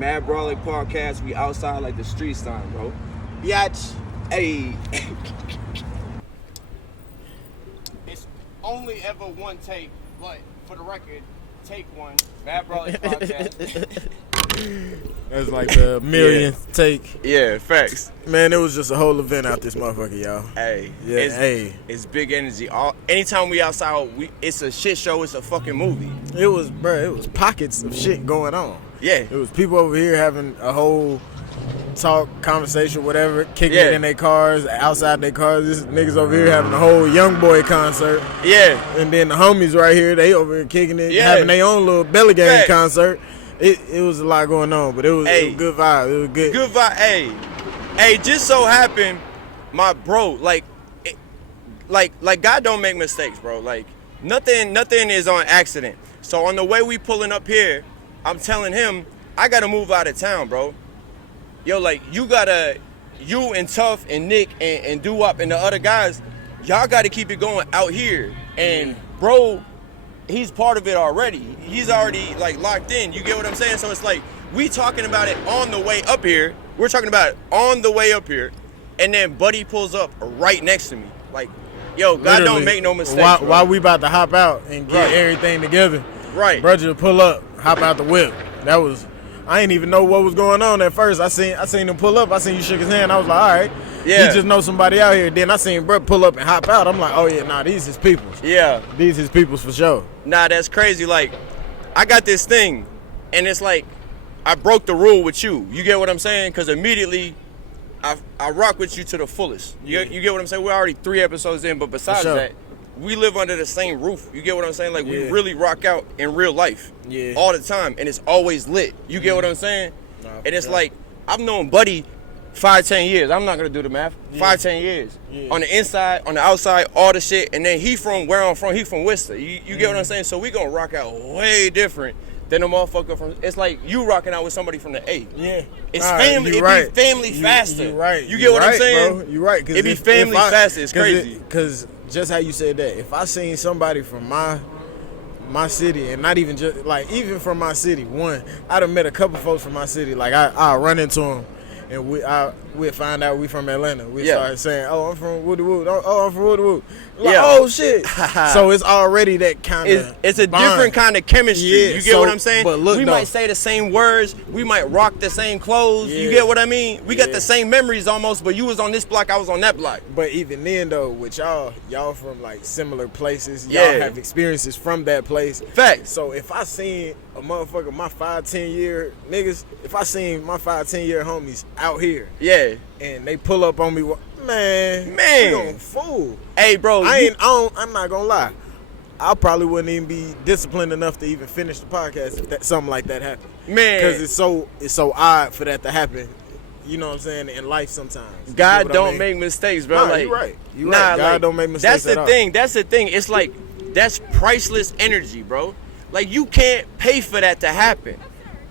Mad Brolic Podcast. We outside like the street sign, bro. Biatch. Hey. It's only ever one take, but for the record, take one. Mad Brolic Podcast. That's like the millionth take. Yeah, facts. Man, it was just a whole event out this motherfucker, y'all. Hey, yeah, it's big energy. Anytime we outside, it's a shit show. It's a fucking movie. It was pockets of shit going on. Yeah, it was people over here having a whole talk, conversation, whatever, kicking it in their cars, outside their cars. This niggas over here having a whole young boy concert. Yeah, and then the homies right here, they over here kicking it, having their own little belly game concert. It was a lot going on, but it was a good vibe. It was good. Good vibe. Hey, just so happened, my bro, like God don't make mistakes, bro. Like nothing is on accident. So on the way we pulling up here, I'm telling him I gotta move out of town, bro. Yo, like you and Tough and Nick and Doo-Wop and the other guys, y'all gotta keep it going out here. And bro, he's part of it already. He's already like locked in. You get what I'm saying? So it's like we talking about it on the way up here. We're talking about it on the way up here, and then Buddy pulls up right next to me. Like, yo, God Literally, don't make no mistakes. While we about to hop out and get everything together, bro, just pull up, hop out the whip. I didn't even know what was going on at first. I seen him pull up. I seen you shook his hand. I was like, all right. Yeah. He just know somebody out here. Then I seen bro pull up and hop out. I'm like, oh yeah, nah, these his peoples. Yeah. These his peoples for sure. Nah, that's crazy. Like, I got this thing, and it's like, I broke the rule with you. You get what I'm saying? Because immediately, I rock with you to the fullest. You get what I'm saying? We're already 3 episodes in, but besides that, we live under the same roof. You get what I'm saying? Like, we really rock out in real life all the time, and it's always lit. You get what I'm saying? Nah, and it's like, I've known Buddy 5-10 years. I'm not going to do the math. 5-10 years. Yeah. On the inside, on the outside, all the shit. And then he from where I'm from. He from Worcester. You get what I'm saying? So we going to rock out way different than a motherfucker from... It's like you rocking out with somebody from the A. Yeah. It's family. It be family faster. You're right. You get what I'm saying? Bro. You're right. It be family faster. It's crazy. Because just how you said that, if I seen somebody from my city, and not even just... Like, even from my city, I'd have met a couple folks from my city. Like, I'll run into them. And we'd find out we from Atlanta. We started saying, oh, I'm from Woody Wood. Oh, I'm from Woody Wood. Like, oh, shit. So it's already that kind of It's a bond. Different kind of chemistry. You get what I'm saying? But look, we might say the same words. We might rock the same clothes. You get what I mean? We got the same memories almost, but you was on this block, I was on that block. But even then, though, with y'all from, like, similar places. Y'all have experiences from that place. Fact. So if I seen a motherfucker, my 5-10 year niggas, if I seen my 5-10 year homies out here, and they pull up on me, man, we gon' fool. Hey, bro, I'm not gonna lie, I probably wouldn't even be disciplined enough to even finish the podcast if something like that happened, man, because it's so odd for that to happen. You know what I'm saying? In life sometimes. God don't make mistakes, bro. Nah, like, you're right. God don't make mistakes. That's the thing. It's like, that's priceless energy, bro. Like, you can't pay for that to happen.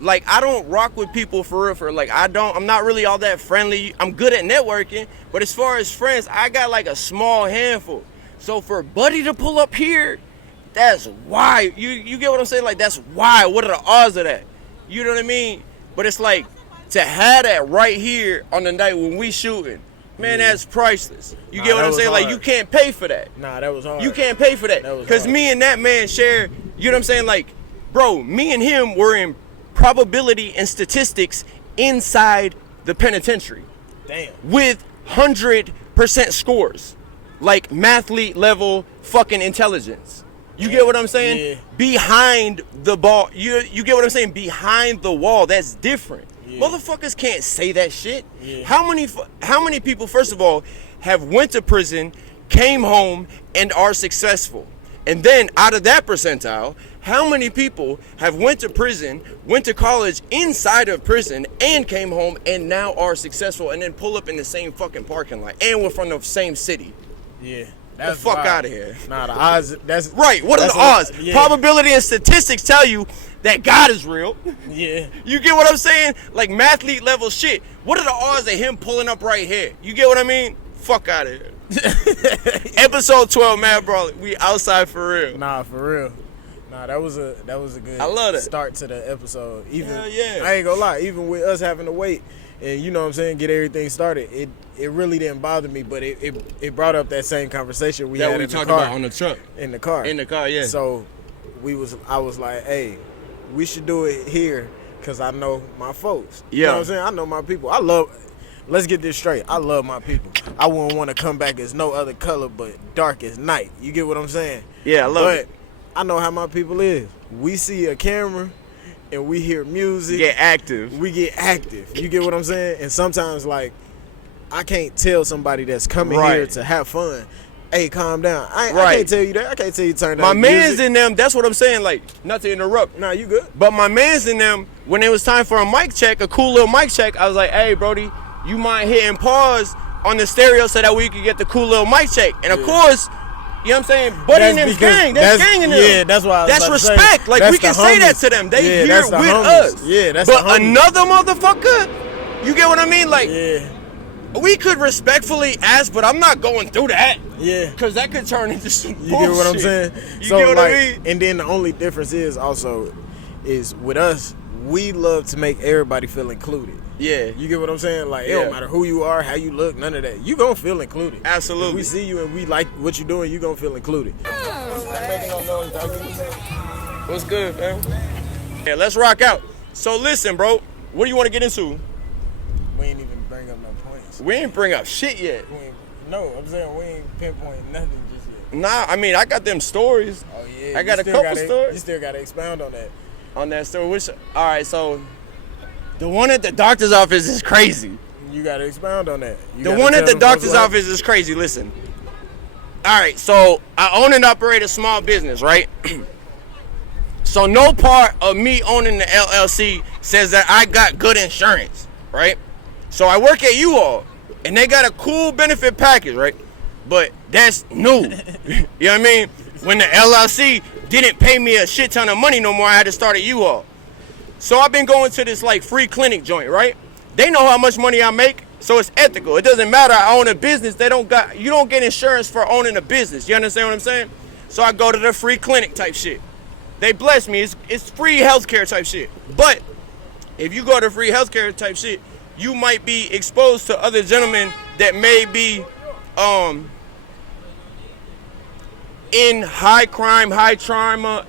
Like, I don't rock with people for real. Like, I'm not really all that friendly. I'm good at networking, but as far as friends, I got like a small handful. So for Buddy to pull up here, that's why. You get what I'm saying? Like, that's why. What are the odds of that? You know what I mean? But it's like, to have that right here on the night when we shooting, man, that's priceless. You get what I'm saying? Hard. Like, you can't pay for that. Nah, that was hard. You can't pay for that. Because me and that man share, you know what I'm saying? Like, bro, me and him were in probability and statistics inside the penitentiary. Damn. With 100% scores. Like, mathlete level fucking intelligence. You get what I'm saying? Yeah. Behind the ball. You get what I'm saying? Behind the wall. That's different. Yeah. Motherfuckers can't say that shit. Yeah. How many people, first of all, have went to prison, came home, and are successful? And then out of that percentile, how many people have went to prison, went to college inside of prison, and came home and now are successful and then pull up in the same fucking parking lot and we're from the same city? Yeah. That's the fuck out of here. Nah, the odds, that's... Right, what are the odds? Yeah. Probability and statistics tell you that God is real. Yeah. You get what I'm saying? Like, mathlete level shit. What are the odds of him pulling up right here? You get what I mean? Fuck out of here. Episode 12, Mad Brolic. We outside for real. Nah, for real. Nah, that was a good I love it. start to the episode. Even yeah. I ain't gonna lie, even with us having to wait and you know what I'm saying, get everything started, it really didn't bother me, but it brought up that same conversation we had in talked the car. about on the truck. In the car. Yeah. So I was like, hey, we should do it here because I know my folks. You know what I'm saying? I know my people. Let's get this straight. I love my people. I wouldn't want to come back as no other color but dark as night. You get what I'm saying? Yeah, I love it. I know how my people is. We see a camera and we hear music. Get active. We get active. You get what I'm saying? And sometimes, like, I can't tell somebody that's coming here to have fun, hey, calm down. I can't tell you that. I can't tell you turn down my the man's music. in them, that's what I'm saying, like, not to interrupt. Nah, you good. But my man's in them, when it was time for a mic check, a cool little mic check, I was like, hey, Brody, you mind hitting pause on the stereo so that we could get the cool little mic check? And of course, you know what I'm saying? Buddy in them's gang. That's gang in them. Yeah, that's why I was That's about to respect. say, like, we can say that to them. They here that's with the us. Yeah, that's but the homies. another motherfucker, you get what I mean? Like, we could respectfully ask, but I'm not going through that. Yeah. Because that could turn into some bullshit. You get what I'm saying? You get what I mean? And then the only difference is with us, we love to make everybody feel included. Yeah. You get what I'm saying? Like, it don't matter who you are, how you look, none of that. You gonna feel included. Absolutely. If we see you and we like what you're doing, you gonna feel included. What's good, fam? Yeah, let's rock out. So listen, bro, what do you want to get into? We ain't even bring up no points. We ain't bring up shit yet. No, I'm saying we ain't pinpoint nothing just yet. Nah, I mean, I got them stories. Oh, yeah. I got a couple stories. You still got to expound on that. On that story, all right, so the one at the doctor's office is crazy. You got to expound on that. The one at the doctor's office is crazy. Listen. All right, so I own and operate a small business, right? So no part of me owning the LLC says that I got good insurance, right? So I work at U-Haul, and they got a cool benefit package, right? But that's new. You know what I mean? When the LLC didn't pay me a shit ton of money no more, I had to start a U-Haul. So I've been going to this like free clinic joint, right? They know how much money I make, so it's ethical. It doesn't matter. I own a business. You don't get insurance for owning a business. You understand what I'm saying? So I go to the free clinic type shit. They bless me. It's free healthcare type shit. But if you go to free healthcare type shit, you might be exposed to other gentlemen that may be in high crime, high trauma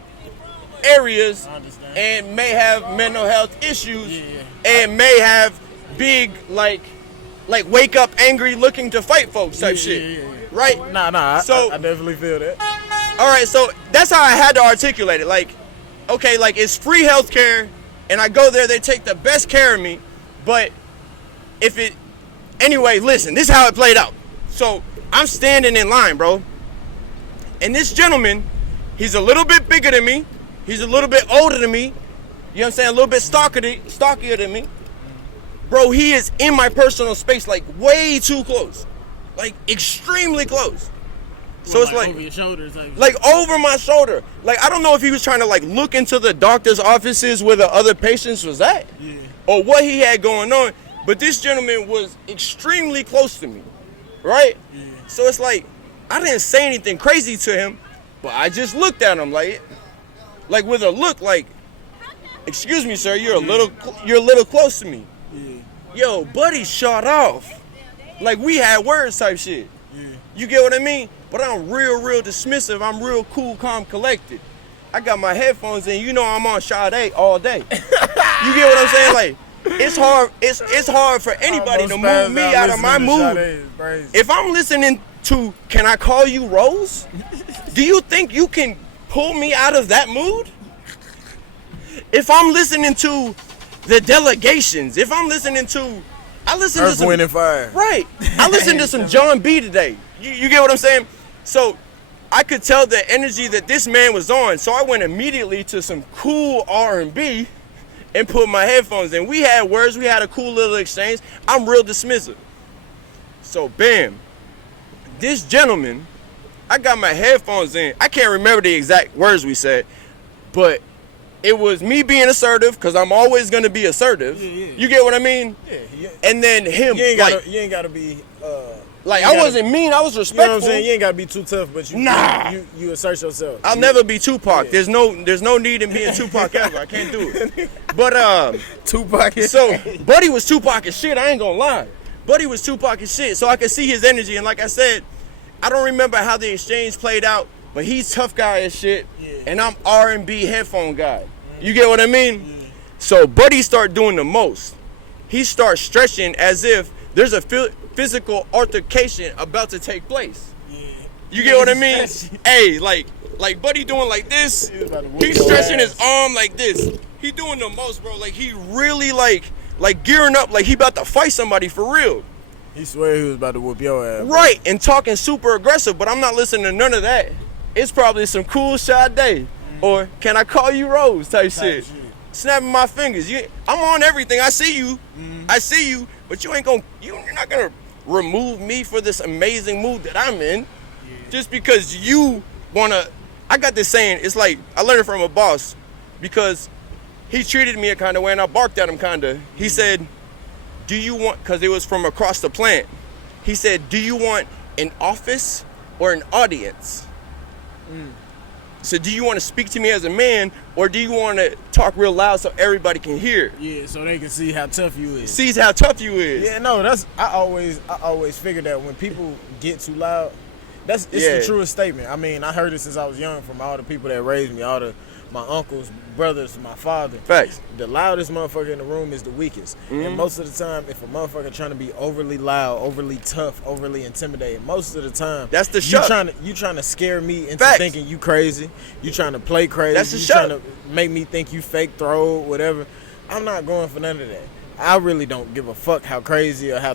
areas and may have mental health issues and may have big like wake up angry looking to fight folks type shit. Right? Nah, so, I definitely feel that. All right, so that's how I had to articulate it. Like, okay, like it's free healthcare and I go there, they take the best care of me, but anyway, listen, this is how it played out. So I'm standing in line, bro. And this gentleman, he's a little bit bigger than me. He's a little bit older than me. You know what I'm saying? A little bit stockier than me. Bro, he is in my personal space, like way too close. Like extremely close. So it's like over your shoulders, like over my shoulder. Like I don't know if he was trying to like look into the doctor's offices where the other patients was at. Yeah. Or what he had going on. But this gentleman was extremely close to me. Right? Yeah. So it's like I didn't say anything crazy to him, but I just looked at him like with a look like, excuse me, sir, you're a little close to me. Yeah. Yo, buddy shot off. Like we had words type shit. Yeah. You get what I mean? But I'm real dismissive. I'm real cool, calm, collected. I got my headphones in. You know I'm on Sade all day. You get what I'm saying? Like it's hard. It's hard for anybody to move me out of my mood. If I'm listening to "Can I Call You Rose?" Do you think you can pull me out of that mood? If I'm listening to the Delegations, if I'm listening to, I listen Earth, to some Wind and Fire. Right. I listened to some John B today. You get what I'm saying? So I could tell the energy that this man was on. So I went immediately to some cool R&B and put my headphones in. We had words. We had a cool little exchange. I'm real dismissive. So bam. This gentleman, I got my headphones in. I can't remember the exact words we said, but it was me being assertive because I'm always going to be assertive. Yeah. You get what I mean? Yeah. And then him. You ain't got to be Like, I wasn't mean. I was respectful. You know what I'm saying? You ain't gotta be too tough, but you assert yourself. I'll never be Tupac. Yeah. There's no need in being Tupac ever. I can't do it. But Tupac. So Buddy was Tupac as shit. I ain't gonna lie. Buddy was Tupac as shit. So I could see his energy. And like I said, I don't remember how the exchange played out, but he's tough guy as shit, and I'm R&B headphone guy. You get what I mean? Yeah. So Buddy start doing the most. He starts stretching as if there's a physical altercation about to take place. Yeah. You get what I mean? Hey, like Buddy doing like this. He's stretching his arm like this. He doing the most, bro. Like he really like gearing up, like he about to fight somebody for real. He swear he was about to whoop your ass. Right, and talking super aggressive, but I'm not listening to none of that. It's probably some cool Sade or can I call you Rose type shit. Snapping my fingers. I'm on everything. I see you. I see you, but you're not gonna remove me for this amazing mood that I'm in. Just because you wanna. I got this saying, it's like I learned it from a boss because he treated me a kind of way and I barked at him kind of. He said, do you want, because it was from across the plant, he said, do you want an office or an audience? So do you want to speak to me as a man or do you want to talk real loud so everybody can hear? Yeah, so they can see how tough you is. Sees how tough you is. Yeah, no, I always figured that when people get too loud, it's the truest statement. I mean, I heard it since I was young from all the people that raised me, my uncles, brothers, my father. Facts. The loudest motherfucker in the room is the weakest. And most of the time, if a motherfucker trying to be overly loud, overly tough, overly intimidating, most of the time, that's the shut. You trying to scare me into Facts. thinking you crazy. You trying to play crazy. That's the you shut. trying to make me think you fake throw, whatever. I'm not going for none of that. I really don't give a fuck how crazy or how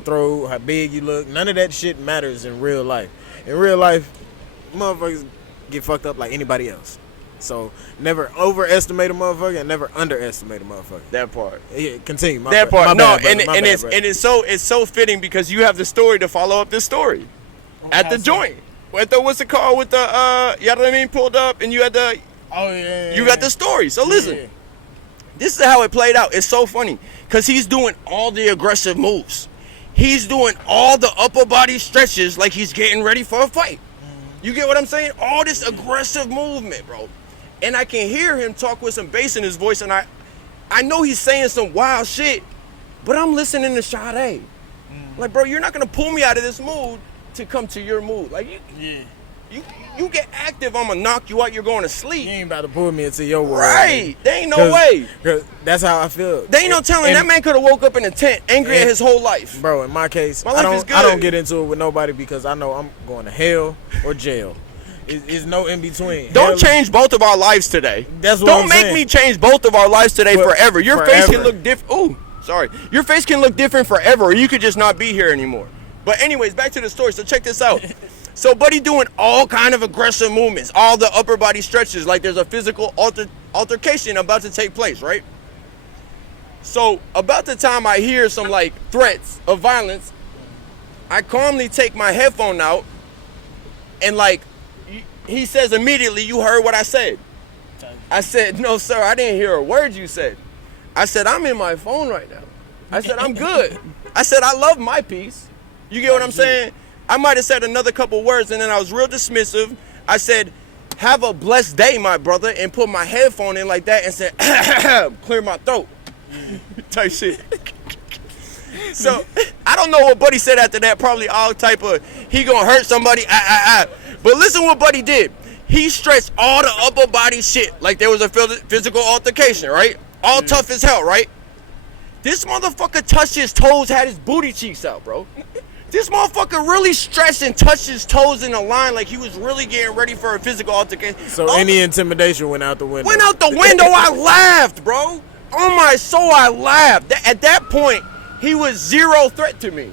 big you look. None of that shit matters in real life. In real life, motherfuckers get fucked up like anybody else. So never overestimate a motherfucker and never underestimate a motherfucker. That part. Yeah, continue. That part. It's so fitting because you have the story to follow up this story. At the joint. With the what's it called with the you know what I mean, pulled up and you had the you got the story. So listen. This is how it played out. It's so funny cuz he's doing all the aggressive moves. He's doing all the upper body stretches like he's getting ready for a fight. You get what I'm saying? All this aggressive movement, bro. And I can hear him talk with some bass in his voice, and I know he's saying some wild shit, but I'm listening to Sade. Like, bro, you're not gonna pull me out of this mood to come to your mood. Like, you get active, I'ma knock you out. You're going to sleep. You ain't about to pull me into your world. Right? There ain't no way. That's how I feel. There ain't no telling that man could have woke up in a tent, angry at his whole life. Bro, in my case, my life is good. I don't get into it with nobody because I know I'm going to hell or jail. It's no in between. Don't change both of our lives today. That's what Don't make me change both of our lives today forever. Your face can look different. Ooh, sorry. Your face can look different forever, or you could just not be here anymore. But anyways, back to the story. So check this out. So Buddy doing all kind of aggressive movements, all the upper body stretches, like there's a physical altercation about to take place, right? So about the time I hear some like threats of violence, I calmly take my headphone out and like, he says immediately, you heard what I said. I said, no, sir, I didn't hear a word you said. I said, I'm in my phone right now. I said, I'm good. I said, I love my peace. You get what I'm saying? I might have said another couple words, and then I was real dismissive. I said, have a blessed day, my brother, and put my headphone in like that and said, clear my throat. Type shit. So, I don't know what Buddy said after that. Probably all type of, he gonna hurt somebody, But listen what Buddy did. He stretched all the upper body shit like there was a physical altercation, right? All tough as hell, right? This motherfucker touched his toes, had his booty cheeks out, bro. This motherfucker really stretched and touched his toes in a line like he was really getting ready for a physical altercation. So any intimidation went out the window. Went out the window, I laughed, bro. On my soul, I laughed. At that point, he was zero threat to me.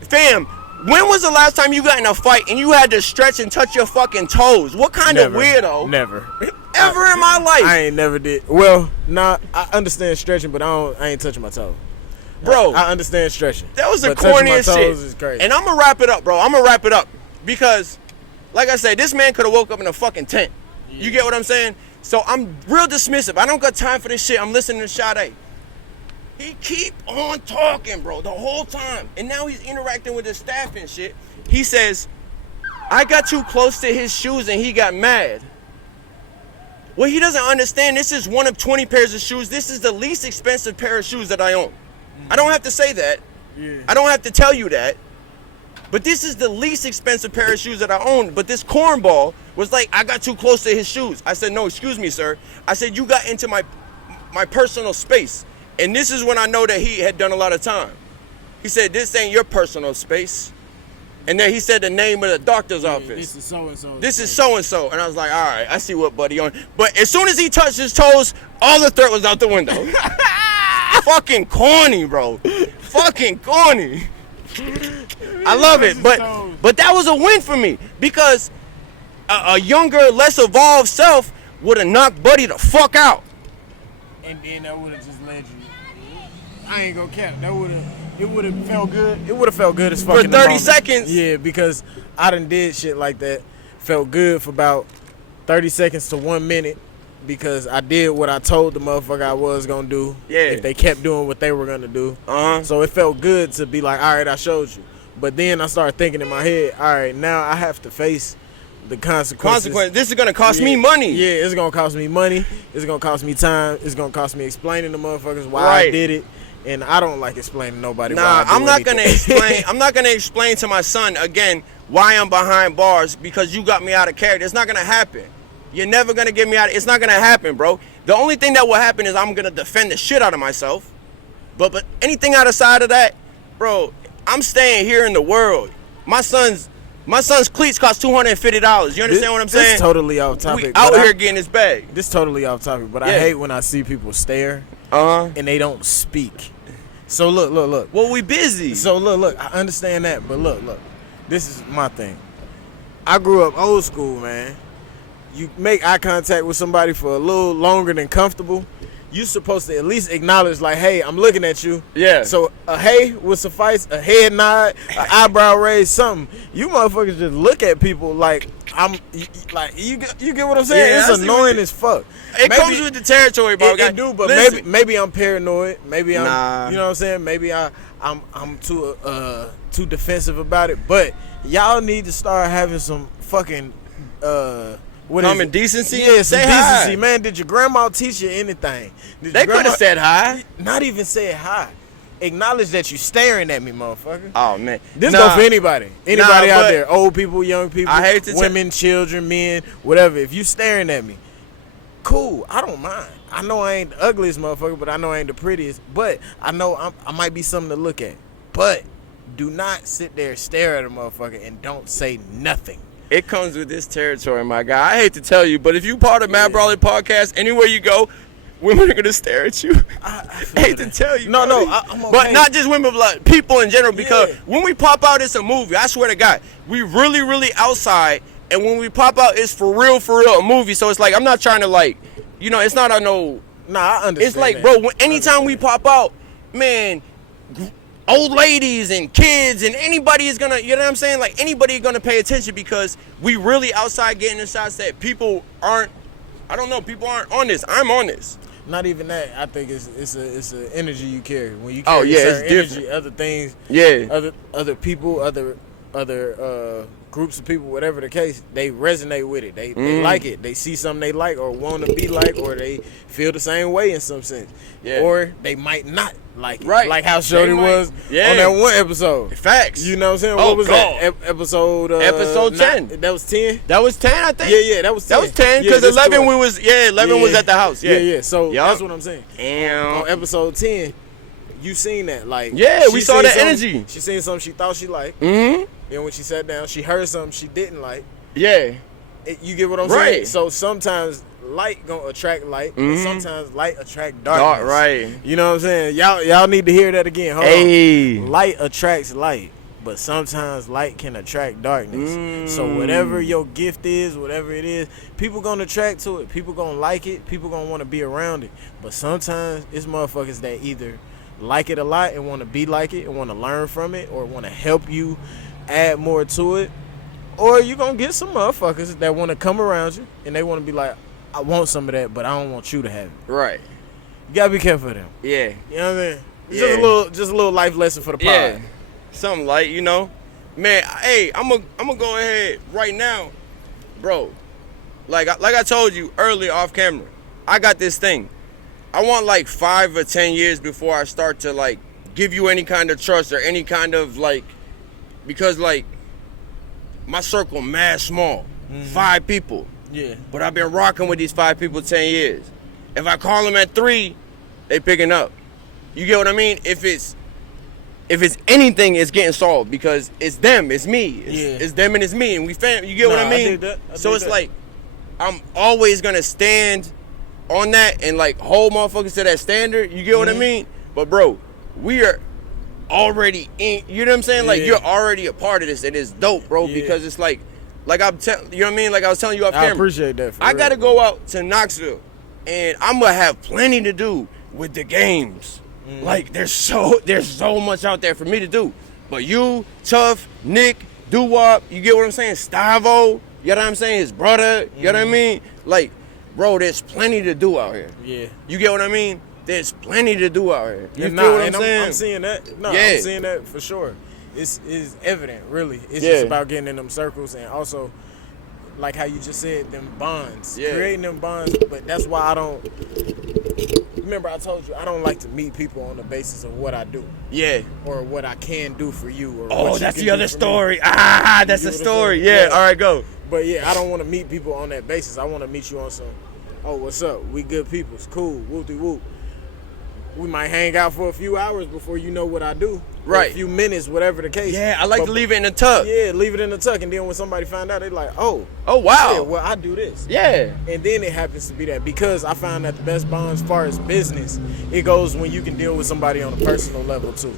Fam, when was the last time you got in a fight and you had to stretch and touch your fucking toes? What kind of weirdo? Never. Ever in my life. I ain't never did. Well, I understand stretching, but I ain't touching my toes. Bro. I understand stretching. That was the corniest shit. Is crazy. And I'm going to wrap it up, bro. I'm going to wrap it up. Because, like I said, this man could have woke up in a fucking tent. Yeah. You get what I'm saying? So I'm real dismissive. I don't got time for this shit. I'm listening to Sade. He keep on talking, bro, the whole time. And now he's interacting with his staff and shit. He says, I got too close to his shoes and he got mad. Well, he doesn't understand this is one of 20 pairs of shoes. This is the least expensive pair of shoes that I own. I don't have to say that. Yeah. I don't have to tell you that. But this is the least expensive pair of shoes that I own. But this cornball was like, I got too close to his shoes. I said, no, excuse me, sir. I said, you got into my personal space. And this is when I know that he had done a lot of time. He said, this ain't your personal space. And then he said the name of the doctor's office. This is so-and-so. This is so-and-so. And I was like, all right, I see what buddy on. But as soon as he touched his toes, all the threat was out the window. Fucking corny, bro. Fucking corny. I love it. But that was a win for me. Because a younger, less evolved self would have knocked Buddy the fuck out. And then that would have just led you. I ain't gonna cap. It would have felt good. It would have felt good as fuck. For 30 seconds. Yeah, because I done did shit like that. Felt good for about 30 seconds to 1 minute because I did what I told the motherfucker I was gonna do. Yeah. If they kept doing what they were gonna do. So it felt good to be like, all right, I showed you. But then I started thinking in my head, all right, now I have to face the consequences. This is gonna cost me money. Yeah, it's gonna cost me money. It's gonna cost me time. It's gonna cost me explaining to motherfuckers why I did it. And I don't like explaining to nobody why I do I'm not anything. gonna explain. I'm not gonna explain to my son again why I'm behind bars because you got me out of character. It's not gonna happen. You're never gonna get me out. It's not gonna happen, bro. The only thing that will happen is I'm gonna defend the shit out of myself. But anything outside of that, bro, I'm staying here in the world. My son's cleats cost $250. You understand what I'm saying? This totally off topic. We out here getting his bag. This totally off topic, but I hate when I see people stare and they don't speak. So look. Well, we busy. So look. I understand that, but look. This is my thing. I grew up old school, man. You make eye contact with somebody for a little longer than comfortable, you're supposed to at least acknowledge, like, hey, I'm looking at you. Yeah. So a hey would suffice, a head nod, an eyebrow raise, something. You motherfuckers just look at people like you get what I'm saying? Yeah, it's annoying as fuck. It comes with the territory, bro. It do, but listen. maybe I'm paranoid. Maybe I'm, Nah. you know what I'm saying? Maybe I'm too defensive about it. But y'all need to start having some fucking common decency? Yeah, some Say decency, hi. man. Did your grandma teach you anything? They could have said hi. Not even said hi. Acknowledge that you staring at me, motherfucker. Oh, man. This go for anybody. Anybody out but there. Old people, young people, I hate to women, children, men, whatever. If you staring at me, cool. I don't mind. I know I ain't the ugliest motherfucker, but I know I ain't the prettiest. But I know I might be something to look at. But do not sit there and stare at a motherfucker and don't say nothing. It comes with this territory, my guy. I hate to tell you, but if you part of Matt Brolic Podcast, anywhere you go, women are gonna stare at you. I hate to tell you. No, buddy. I'm okay. But not just women, but like people in general. Because when we pop out, it's a movie. I swear to God, we really, really outside, and when we pop out, it's for real, a movie. So it's like I'm not trying to like, it's not a no. Nah, I understand. It's like, bro, anytime we pop out, man, old ladies and kids and anybody is gonna, you know what I'm saying? Like anybody is gonna pay attention because we really outside getting the shots that people aren't. I don't know. People aren't on this. I'm on this. Not even that. I think it's an energy you carry when you carry certain energy. Other things. Yeah. Other people. Other groups of people. Whatever the case, they resonate with it. They like it. They see something they like or want to be like, or they feel the same way in some sense. Yeah. Or they might not like it. Right. Like how Shorty was on that one episode. Facts. You know what I'm saying? Oh, what was God. that? Episode 10. That was 10. That was 10, I think. Yeah, that was 10. That was 10 because 11 was at the house. Yeah. So that's what I'm saying. Damn. On episode 10, you seen that. Like, we saw that energy. She seen something she thought she liked. Mm-hmm. And when she sat down, she heard something she didn't like. Yeah. You get what I'm saying? So sometimes light gonna attract light, and sometimes light attract darkness. Right. You know what I'm saying? Y'all need to hear that again. Hold on. Light attracts light, but sometimes light can attract darkness. So whatever your gift is, whatever it is, people gonna attract to it. People gonna like it. People gonna want to be around it. But sometimes it's motherfuckers that either like it a lot and want to be like it and want to learn from it or want to help you add more to it, or you gonna get some motherfuckers that want to come around you and they want to be like, I want some of that, but I don't want you to have it. Right. You gotta be careful of them. Yeah. You know what I mean? It's Yeah. just a little life lesson for the pod. Yeah. Something light, you know. Man, hey, I'm gonna go ahead right now, bro. Like I told you earlier off camera, I got this thing. I want like 5 or 10 years before I start to like give you any kind of trust or any kind of like, because like my circle mad small, 5 people. Yeah. But I've been rocking with these 5 people 10 years. If I call them at 3, they picking up. You get what I mean? If it's anything, it's getting solved because it's them, it's me, it's them and it's me, and we fam. You get what I mean? So it's like I'm always gonna stand on that and like hold motherfuckers to that standard. You get what I mean? But bro, we are already in. You know what I'm saying? Like you're already a part of this, and it's dope, bro. Because it's like I'm telling you know what I mean? Like I was telling you off camera. I appreciate that. I gotta go out to Knoxville, and I'm gonna have plenty to do with the games. Like there's so much out there for me to do. But you, Tough, Nick, Doo-Wop, you get what I'm saying? Stavo, you know what I'm saying? His brother, you know what I mean? Like, bro, there's plenty to do out here. Yeah. You get what I mean? There's plenty to do out here. You feel feel what I'm saying? I'm seeing that. No, Yeah. I'm seeing that for sure. It's evident, really. It's just about getting in them circles and also, like how you just said, them bonds. Yeah. Creating them bonds. But that's why I don't. Remember, I told you I don't like to meet people on the basis of what I do. Yeah. Or what I can do for you. Or Oh, what you that's can the do other for me. story. Ah, that's You the get what I'm story. saying? Yeah. Yeah. All right, go. But yeah, I don't want to meet people on that basis. I want to meet you on some, oh, what's up? We good people. It's cool. Whoop-de-whoop. We might hang out for a few hours before you know what I do. Right. Or a few minutes, whatever the case. Yeah, I like to leave it in the tuck. Yeah, leave it in the tuck. And then when somebody find out, they like, oh. Oh, wow. Yeah, well, I do this. Yeah. And then it happens to be that. Because I found that the best bond as far as business, it goes when you can deal with somebody on a personal level, too.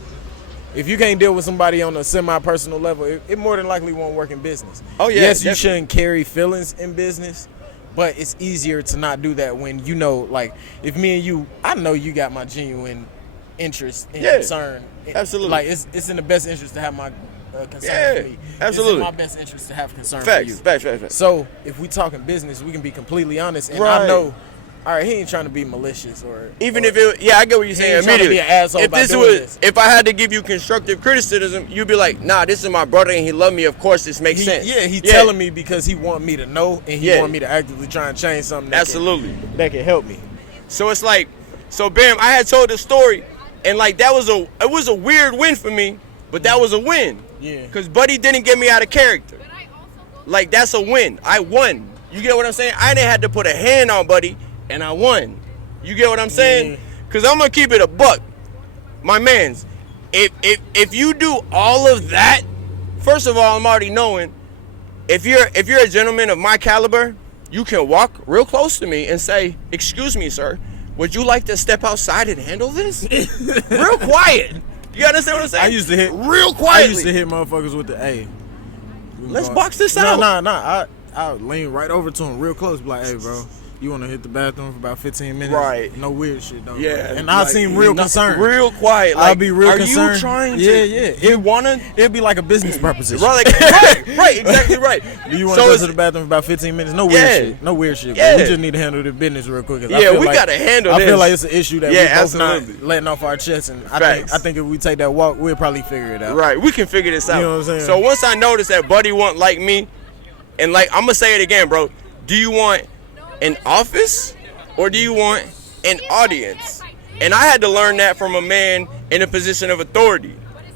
If you can't deal with somebody on a semi-personal level, it more than likely won't work in business. Oh, yeah. Yes, you definitely. shouldn't carry feelings in business, but it's easier to not do that when you know, like, if me and you, I know you got my genuine interest and concern. Absolutely. Like, it's in the best interest to have my concern for me. Absolutely. It's in my best interest to have concern Facts, for you. facts. So, if we talking business, we can be completely honest, and Right. I know, all right, he ain't trying to be malicious or Even if it, I get what you're saying ain't trying to immediately. be an asshole If by this doing was, this. if I had to give you constructive criticism, you'd be like, nah, this is my brother and he love me. Of course, this makes sense. Yeah, he telling me because he want me to know and he Yeah. want me to actively try and change something. Absolutely. That can help me. So it's like, so bam, I had told the story, and like it was a weird win for me, but that was a win. Yeah. Cause Buddy didn't get me out of character. Like that's a win. I won. You get what I'm saying? I didn't have to put a hand on Buddy, and I won. You get what I'm saying? Cause I'm gonna keep it a buck, my man's. If you do all of that, first of all, I'm already knowing. If you're a gentleman of my caliber, you can walk real close to me and say, "Excuse me, sir, would you like to step outside and handle this?" Real quiet. You understand what I'm saying? I used to hit real quietly. I used to hit motherfuckers with the A. Let's box this out. Nah. I lean right over to him real close, be like, "Hey, bro, you want to hit the bathroom for about 15 minutes?" Right. No weird shit, though. Yeah. And I seem real concerned. Real quiet. Like, I'll be real are concerned. you trying to? Yeah. You wanna? It'd be like a business proposition. Right, exactly right. Do you want to So go it's- to the bathroom for about 15 minutes? No weird Yeah. shit. No weird shit. Yeah. We just need to handle the business real quick. 'Cause I Yeah, feel we like- gotta handle I this. feel like it's an issue that Yeah, we both absolutely. not letting off our chest, and Facts. I think if we take that walk, we'll probably figure it out. Right, we can figure this out. You know what I'm saying? So once I noticed that Buddy won't like me, and like I'm gonna say it again, bro. Do you want an office or do you want an audience? And I had to learn that from a man in a position of authority.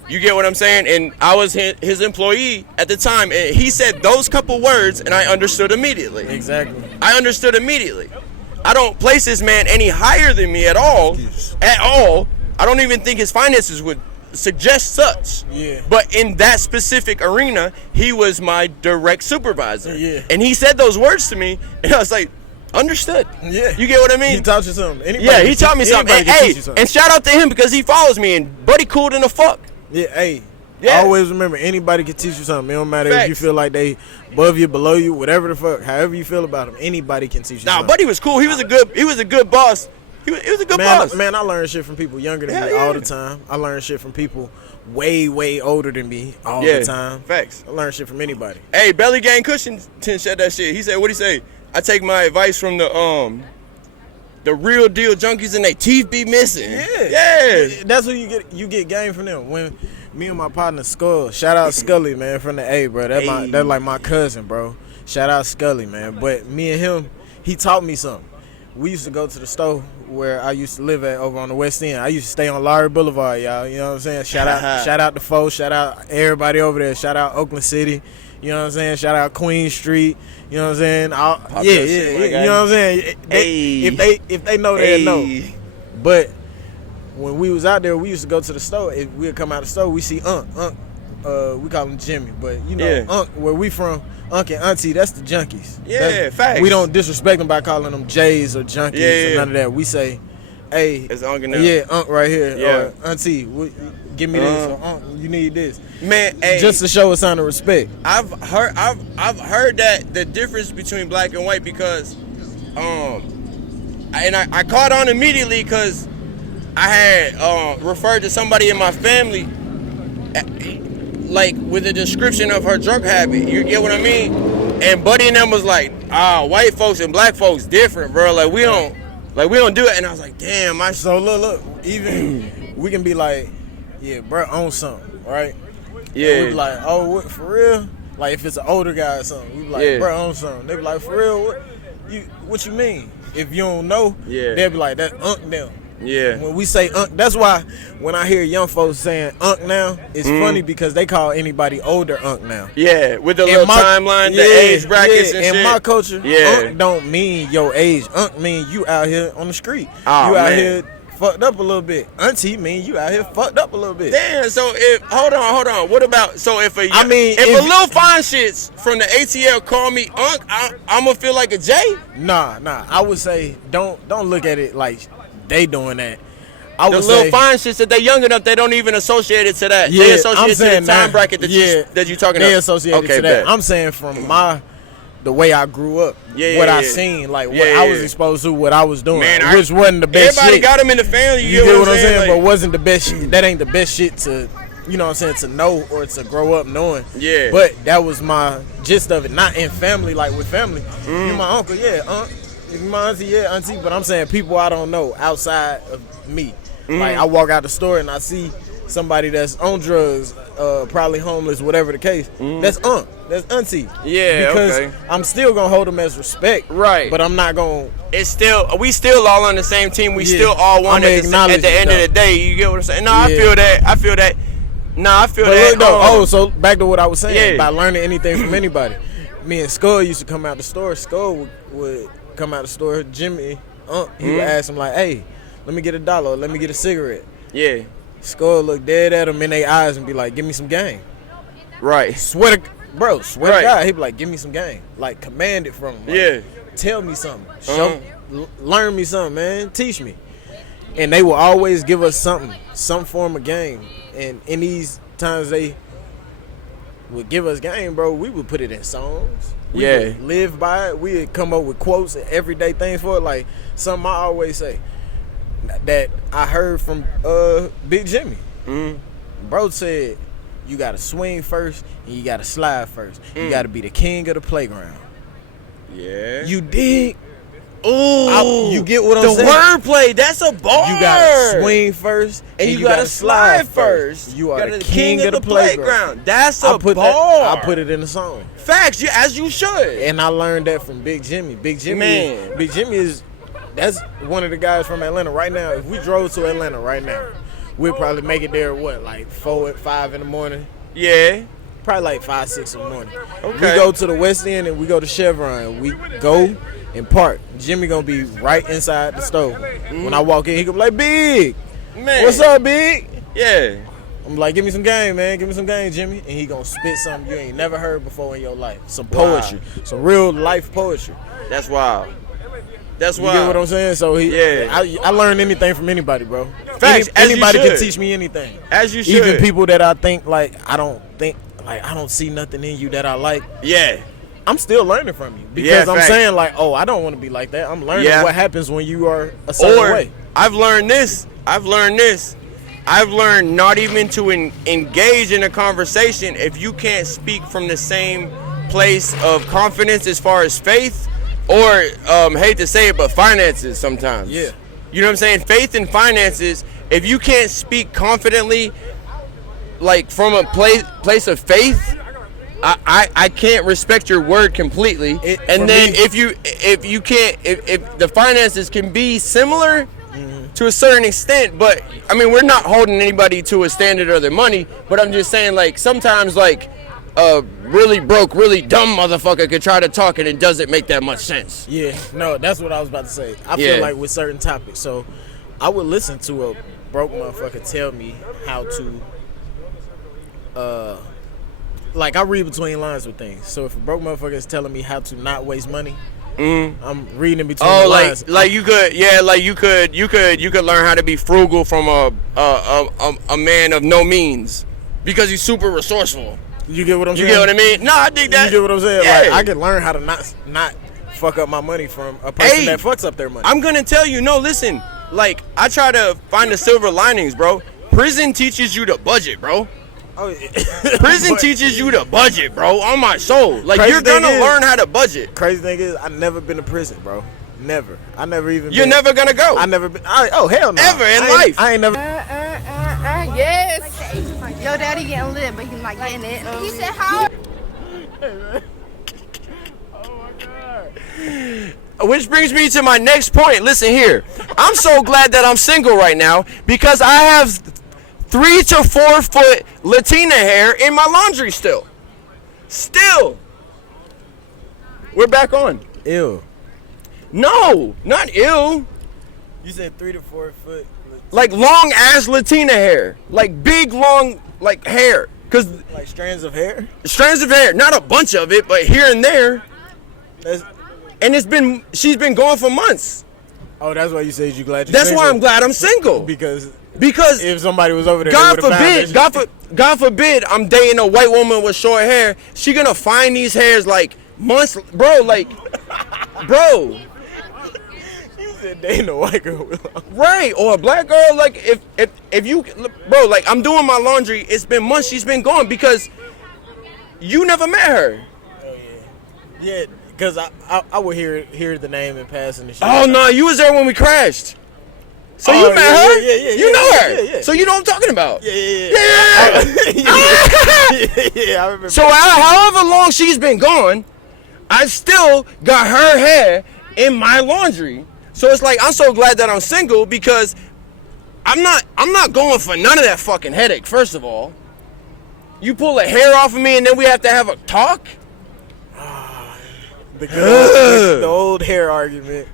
You get what I'm saying? And I was his employee at the time, and he said those couple words, and I understood immediately. Exactly. I understood immediately. I don't place this man any higher than me at all. At all. I don't even think his finances would suggest such. Yeah. But in that specific arena, he was my direct supervisor. Yeah. And he said those words to me, and I was like, understood. Yeah. You get what I mean? He taught you something. Anybody Yeah, can he taught me teach- something. And, anybody can hey, teach you something. and shout out to him because he follows me, and Buddy cool than the fuck. Yeah, hey. Yeah. Always remember, anybody can teach you something. It don't matter if you Facts. feel like they above you, below you, whatever the fuck, however you feel about them, anybody can teach you Nah, something. Buddy was cool. He was a good boss. He was a good boss. Man, I learn shit from people younger than Hell me yeah. all the time. I learn shit from people way older than me all Yeah, the time. facts. I learn shit from anybody. Hey, Belly Gang Cushington said that shit. He said, what'd he say? I take my advice from the the real deal junkies and their teeth be missing. Yeah. That's what you get game from them. When me and my partner Skull, shout out Scully, man, from the A, bro. That's like my cousin, bro. Shout out Scully, man. But me and him, he taught me something. We used to go to the store where I used to live at over on the West End. I used to stay on Laurie Boulevard, y'all. You know what I'm saying? Shout out to Fo, shout out everybody over there. Shout out Oakland City. You know what I'm saying? Shout out Queen Street. You know what I'm saying? You know what I'm saying? If they know, they'll know. But when we was out there, we used to go to the store. If we'd come out the store, we see Unc. We call him Jimmy, but you know, Unc, where we from, Unc and Auntie, that's the junkies. Yeah, facts. We don't disrespect them by calling them J's or junkies or none of that. We say, hey, it's Unc and Unc right here. Yeah. Or Auntie, give me this. Or Unc, you need this. Man, hey, just to show a sign of respect. I've heard that the difference between black and white because, I caught on immediately because I had referred to somebody in my family, like with a description of her drug habit. You get what I mean? And Buddy and them was like, white folks and black folks different, bro. Like we don't do it. And I was like, damn, So look, even we can be like, yeah, bro, own something, right? Yeah. We be like, oh, what, for real? Like if it's an older guy or something, we be like, bro, own something. They be like, for real? What you mean? If you don't know, they'll be like, that Unc them. Yeah. When we say Unc, that's why when I hear young folks saying Unc now, it's funny because they call anybody older Unc now. Yeah, with the little timeline, the age brackets and shit. In my culture, Unc don't mean your age. Unc mean you out here on the street. Oh, you out man. here fucked up a little bit. Auntie mean you out here fucked up a little bit. Damn, so hold on. What about, so if a little fine shits from the ATL call me Unc, I'm gonna feel like a J? Nah. I would say don't look at it like they doing that. The little fine shits that they young enough, they don't even associate it to that. Yeah, they associate it to the time that, bracket that you talking about. They associate it to that. I'm saying from the way I grew up, what I seen, like what I was exposed to, what I was doing, which wasn't the best shit. Everybody got them in the family. You get what I'm saying? Like, but wasn't the best shit. That ain't the best shit to, you know what I'm saying, to know or to grow up knowing. Yeah. But that was my gist of it. Not in family, like with family. You my uncle, Unc. My auntie, auntie. But I'm saying people I don't know outside of me. Like I walk out the store and I see somebody that's on drugs, probably homeless, whatever the case. That's Unc. That's auntie. Yeah, because I'm still gonna hold them as respect. Right. But I'm not gonna. We still all on the same team. We still all one at the end of the day. You get what I'm saying? No, I feel that. No, I feel that. Look, though, so back to what I was saying about learning anything from anybody. Me and Skull used to come out the store. Skull would come out the store. Jimmy, he would ask him like, "Hey, let me get $1. Let me get a cigarette." Yeah. Skull look dead at him in their eyes and be like, "Give me some game." Right. Swear to God, he be like, "Give me some game." Like command it from him. Like, tell me something. Learn me something, man. Teach me. And they will always give us something, some form of game. And in these times they would give us game, bro, we would put it in songs. We would live by it. We would come up with quotes and everyday things for it. Like something I always say that I heard from Big Jimmy. Bro said, you got to swing first and you got to slide first. You got to be the king of the playground. Yeah. You dig? Ooh. You get what I'm saying? The wordplay, that's a bar. You got to swing first and you got to slide first. You are the king of the playground. That's a bar. I put it in the song. Facts, as you should. And I learned that from Big Jimmy. Big Jimmy that's one of the guys from Atlanta right now. If we drove to Atlanta right now, we'll probably make it there, like 4 or 5 in the morning? Yeah. Probably like 5, 6 in the morning. Okay. We go to the West End and we go to Chevron. We go and park. Jimmy gonna be right inside the store. When I walk in, he gonna be like, "Big, man, what's up, Big?" Yeah. I'm like, "Give me some game, man. Give me some game, Jimmy." And he gonna spit something you ain't never heard before in your life. Some poetry. Some real life poetry. That's wild. You get what I'm saying? So I learn anything from anybody, bro. Facts, anybody can teach me anything. As you should. Even people that I think like I don't see nothing in you that I like. Yeah. I'm still learning from you because I'm saying like, oh, I don't want to be like that. I'm learning what happens when you are a certain way. I've learned this. I've learned not even to engage in a conversation if you can't speak from the same place of confidence as far as faith. or hate to say it, but finances sometimes. Yeah. You know what I'm saying? Faith and finances. If you can't speak confidently, like from a place of faith, I can't respect your word completely. And then if the finances can be similar to a certain extent, but I mean we're not holding anybody to a standard of their money. But I'm just saying, like, sometimes like a really broke, really dumb motherfucker could try to talk and it doesn't make that much sense. Yeah, no, that's what I was about to say. I feel like with certain topics, so I would listen to a broke motherfucker tell me how to, like, I read between lines with things. So if a broke motherfucker is telling me how to not waste money, I'm reading in between the lines. You could learn how to be frugal from a man of no means because he's super resourceful. You get what I'm saying? You get what I mean? No, I dig that. You get what I'm saying? Yeah. Like, I can learn how to not fuck up my money from a person that fucks up their money. I'm gonna tell you, no, listen. Like, I try to find the silver linings, bro. Prison teaches you to budget, bro. Oh, yeah. Prison teaches you to budget, bro. On my soul. Like, Crazy you're gonna thing is- learn how to budget. Crazy thing is, I never been to prison, bro. Never. I never even. You're never gonna go. I never been. Oh hell no. Ever in life. I ain't never. Yes. Your daddy getting lit, but he's not getting it. He said how? Which brings me to my next point. Listen here. I'm so glad that I'm single right now because I have 3 to 4 foot Latina hair in my laundry still. Still. We're back on. Ew. No, not ill. You said 3 to 4 foot. Like long ass Latina hair. Like big long like hair. Cause Like strands of hair. strands of hair, not a bunch of it, but here and there. And she's been gone for months. Oh, that's why you said you glad you're That's single. why I'm glad I'm single. Because Because if somebody was over there, God they would've found forbid, it. God forbid, I'm dating a white woman with short hair. She gonna find these hairs like months, bro. Like, bro, You said dating a white girl. right? Or a black girl. Like, if you, bro, like I'm doing my laundry. It's been months. She's been gone because you never met her. Oh yeah. Yeah, because I would hear the name in passing and shit. Oh no, you was there when we crashed. So Oh, you met yeah, her? yeah, You know her. yeah. So you know what I'm talking about. Yeah. Yeah. I remember. So however long she's been gone, I still got her hair in my laundry. So it's like I'm so glad that I'm single because I'm not going for none of that fucking headache. First of all, you pull a hair off of me and then we have to have a talk. The old hair argument.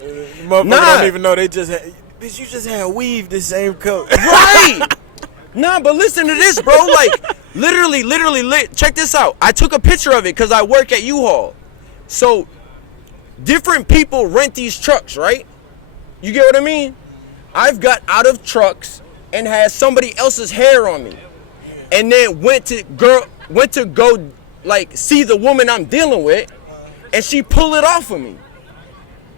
Motherfucker Nah. don't even know they just had. Bitch, you just had weave the same color. Right. Nah, but listen to this, bro. Like, literally, check this out. I took a picture of it because I work at U-Haul. So, different people rent these trucks, right? You get what I mean? I've got out of trucks and had somebody else's hair on me. And then went to go, like, see the woman I'm dealing with. And she pulled it off of me.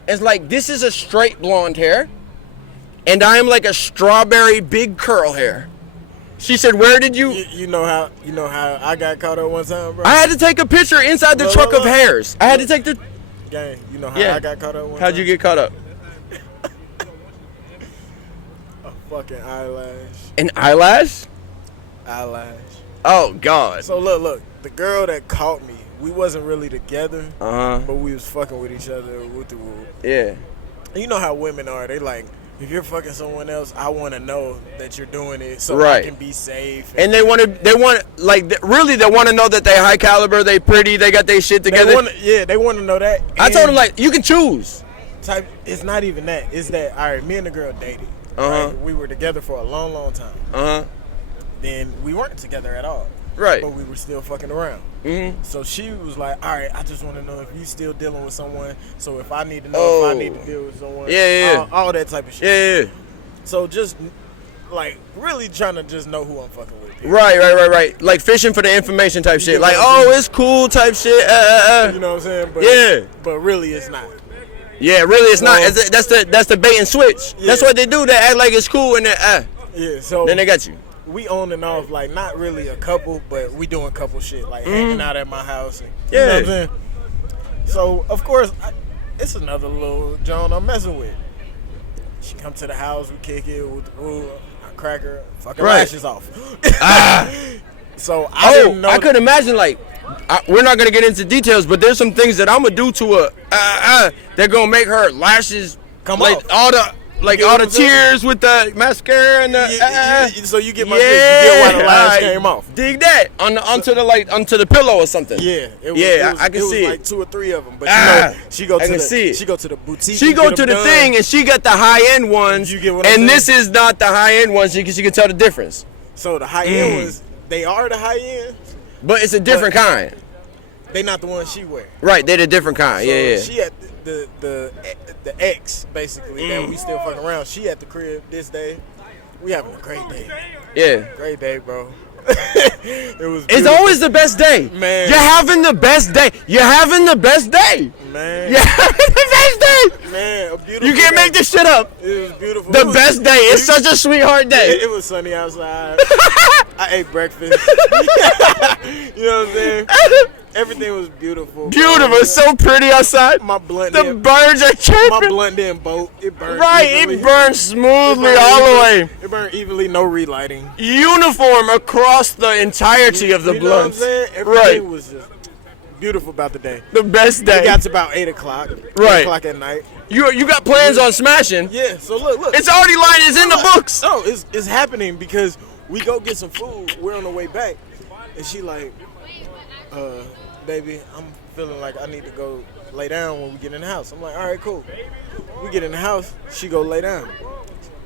It's like, this is a straight blonde hair. And I am like a strawberry big curl hair. She said, "Where did you?" You know how I got caught up one time, bro. I had to take a picture inside the truck of hairs. I had to take the. Gang, you know how Yeah. I got caught up one time. How'd you get caught up? A fucking eyelash. An eyelash? Eyelash. Oh God. So look, the girl that caught me, we wasn't really together, Uh huh. but we was fucking with each other. Yeah. You know how women are. They like, if you're fucking someone else, I want to know that you're doing it so Right. I can be safe. And they want to like really they want to know that they high caliber, they pretty, they got their shit together. They want to know that. I told them And like you can choose. it's not even that. It's that, all right, me and the girl dated. Uh-huh. Right? We were together for a long, long time. Uh huh. Then we weren't together at all. Right. But we were still fucking around. Mm-hmm. So she was like, all right, I just want to know if you still dealing with someone. So if I need to know if I need to deal with someone. Yeah. All that type of shit. Yeah. So just, like, really trying to just know who I'm fucking with. Right. Like fishing for the information type shit. get Like, what I'm oh, it's cool type shit. You know what I'm saying? But, Yeah. But really, it's not. Yeah, really, it's not. So- That's the bait and switch. Yeah. That's what they do. They act like it's cool and then Yeah, so then they got you. we on and off, like, not really a couple, but we doing couple shit, like hanging out at my house. And, Yeah. You know what I'm saying? So of course, it's another little Joan I'm messing with. She come to the house, we kick it with the I crack her, fucking lashes off. So I didn't know. I could imagine we're not gonna get into details, but there's some things that I'm gonna do to her. They're gonna make her lashes come off. all the tears with the mascara and the. So you get my you get why the lash came off. Dig that onto the pillow or something. Yeah, I can see it. Like 2 or 3 of them, but she go to the boutique. She go to the thing and she got the high end ones. You get what I'm saying? This is not the high end ones. She can tell the difference. So the high end ones, they are the high end, but it's a different kind. They not the ones she wear. Right, they're the different kind. So she at the ex basically that we still fucking around. She at the crib this day. We having a great day. Yeah, great day, bro. It was. It's always the best day, man. You're having the best day. You're having the best day, man. You're having the best day, man. A beautiful. You can't make this shit up. It was beautiful. The best day. It's such a sweetheart day. It was sunny outside. I ate breakfast. You know what I'm saying? Everything was beautiful. Beautiful. It's so pretty outside. My blunt. The birds are chirping. My blunt didn't bolt. It burned. Right. Evenly. It burned smoothly all the way. It burned evenly. No relighting. Uniform across the entirety of the blunts. You know what I'm saying? Everything was just beautiful about the day. The best day. It got to about 8 o'clock. Right. 8 o'clock at night. You got plans on smashing. Yeah. So look. It's already lined. It's in the books. No, it's happening because we go get some food. We're on the way back, and she like, baby, I'm feeling like I need to go lay down when we get in the house. I'm like, all right, cool. We get in the house, she go lay down.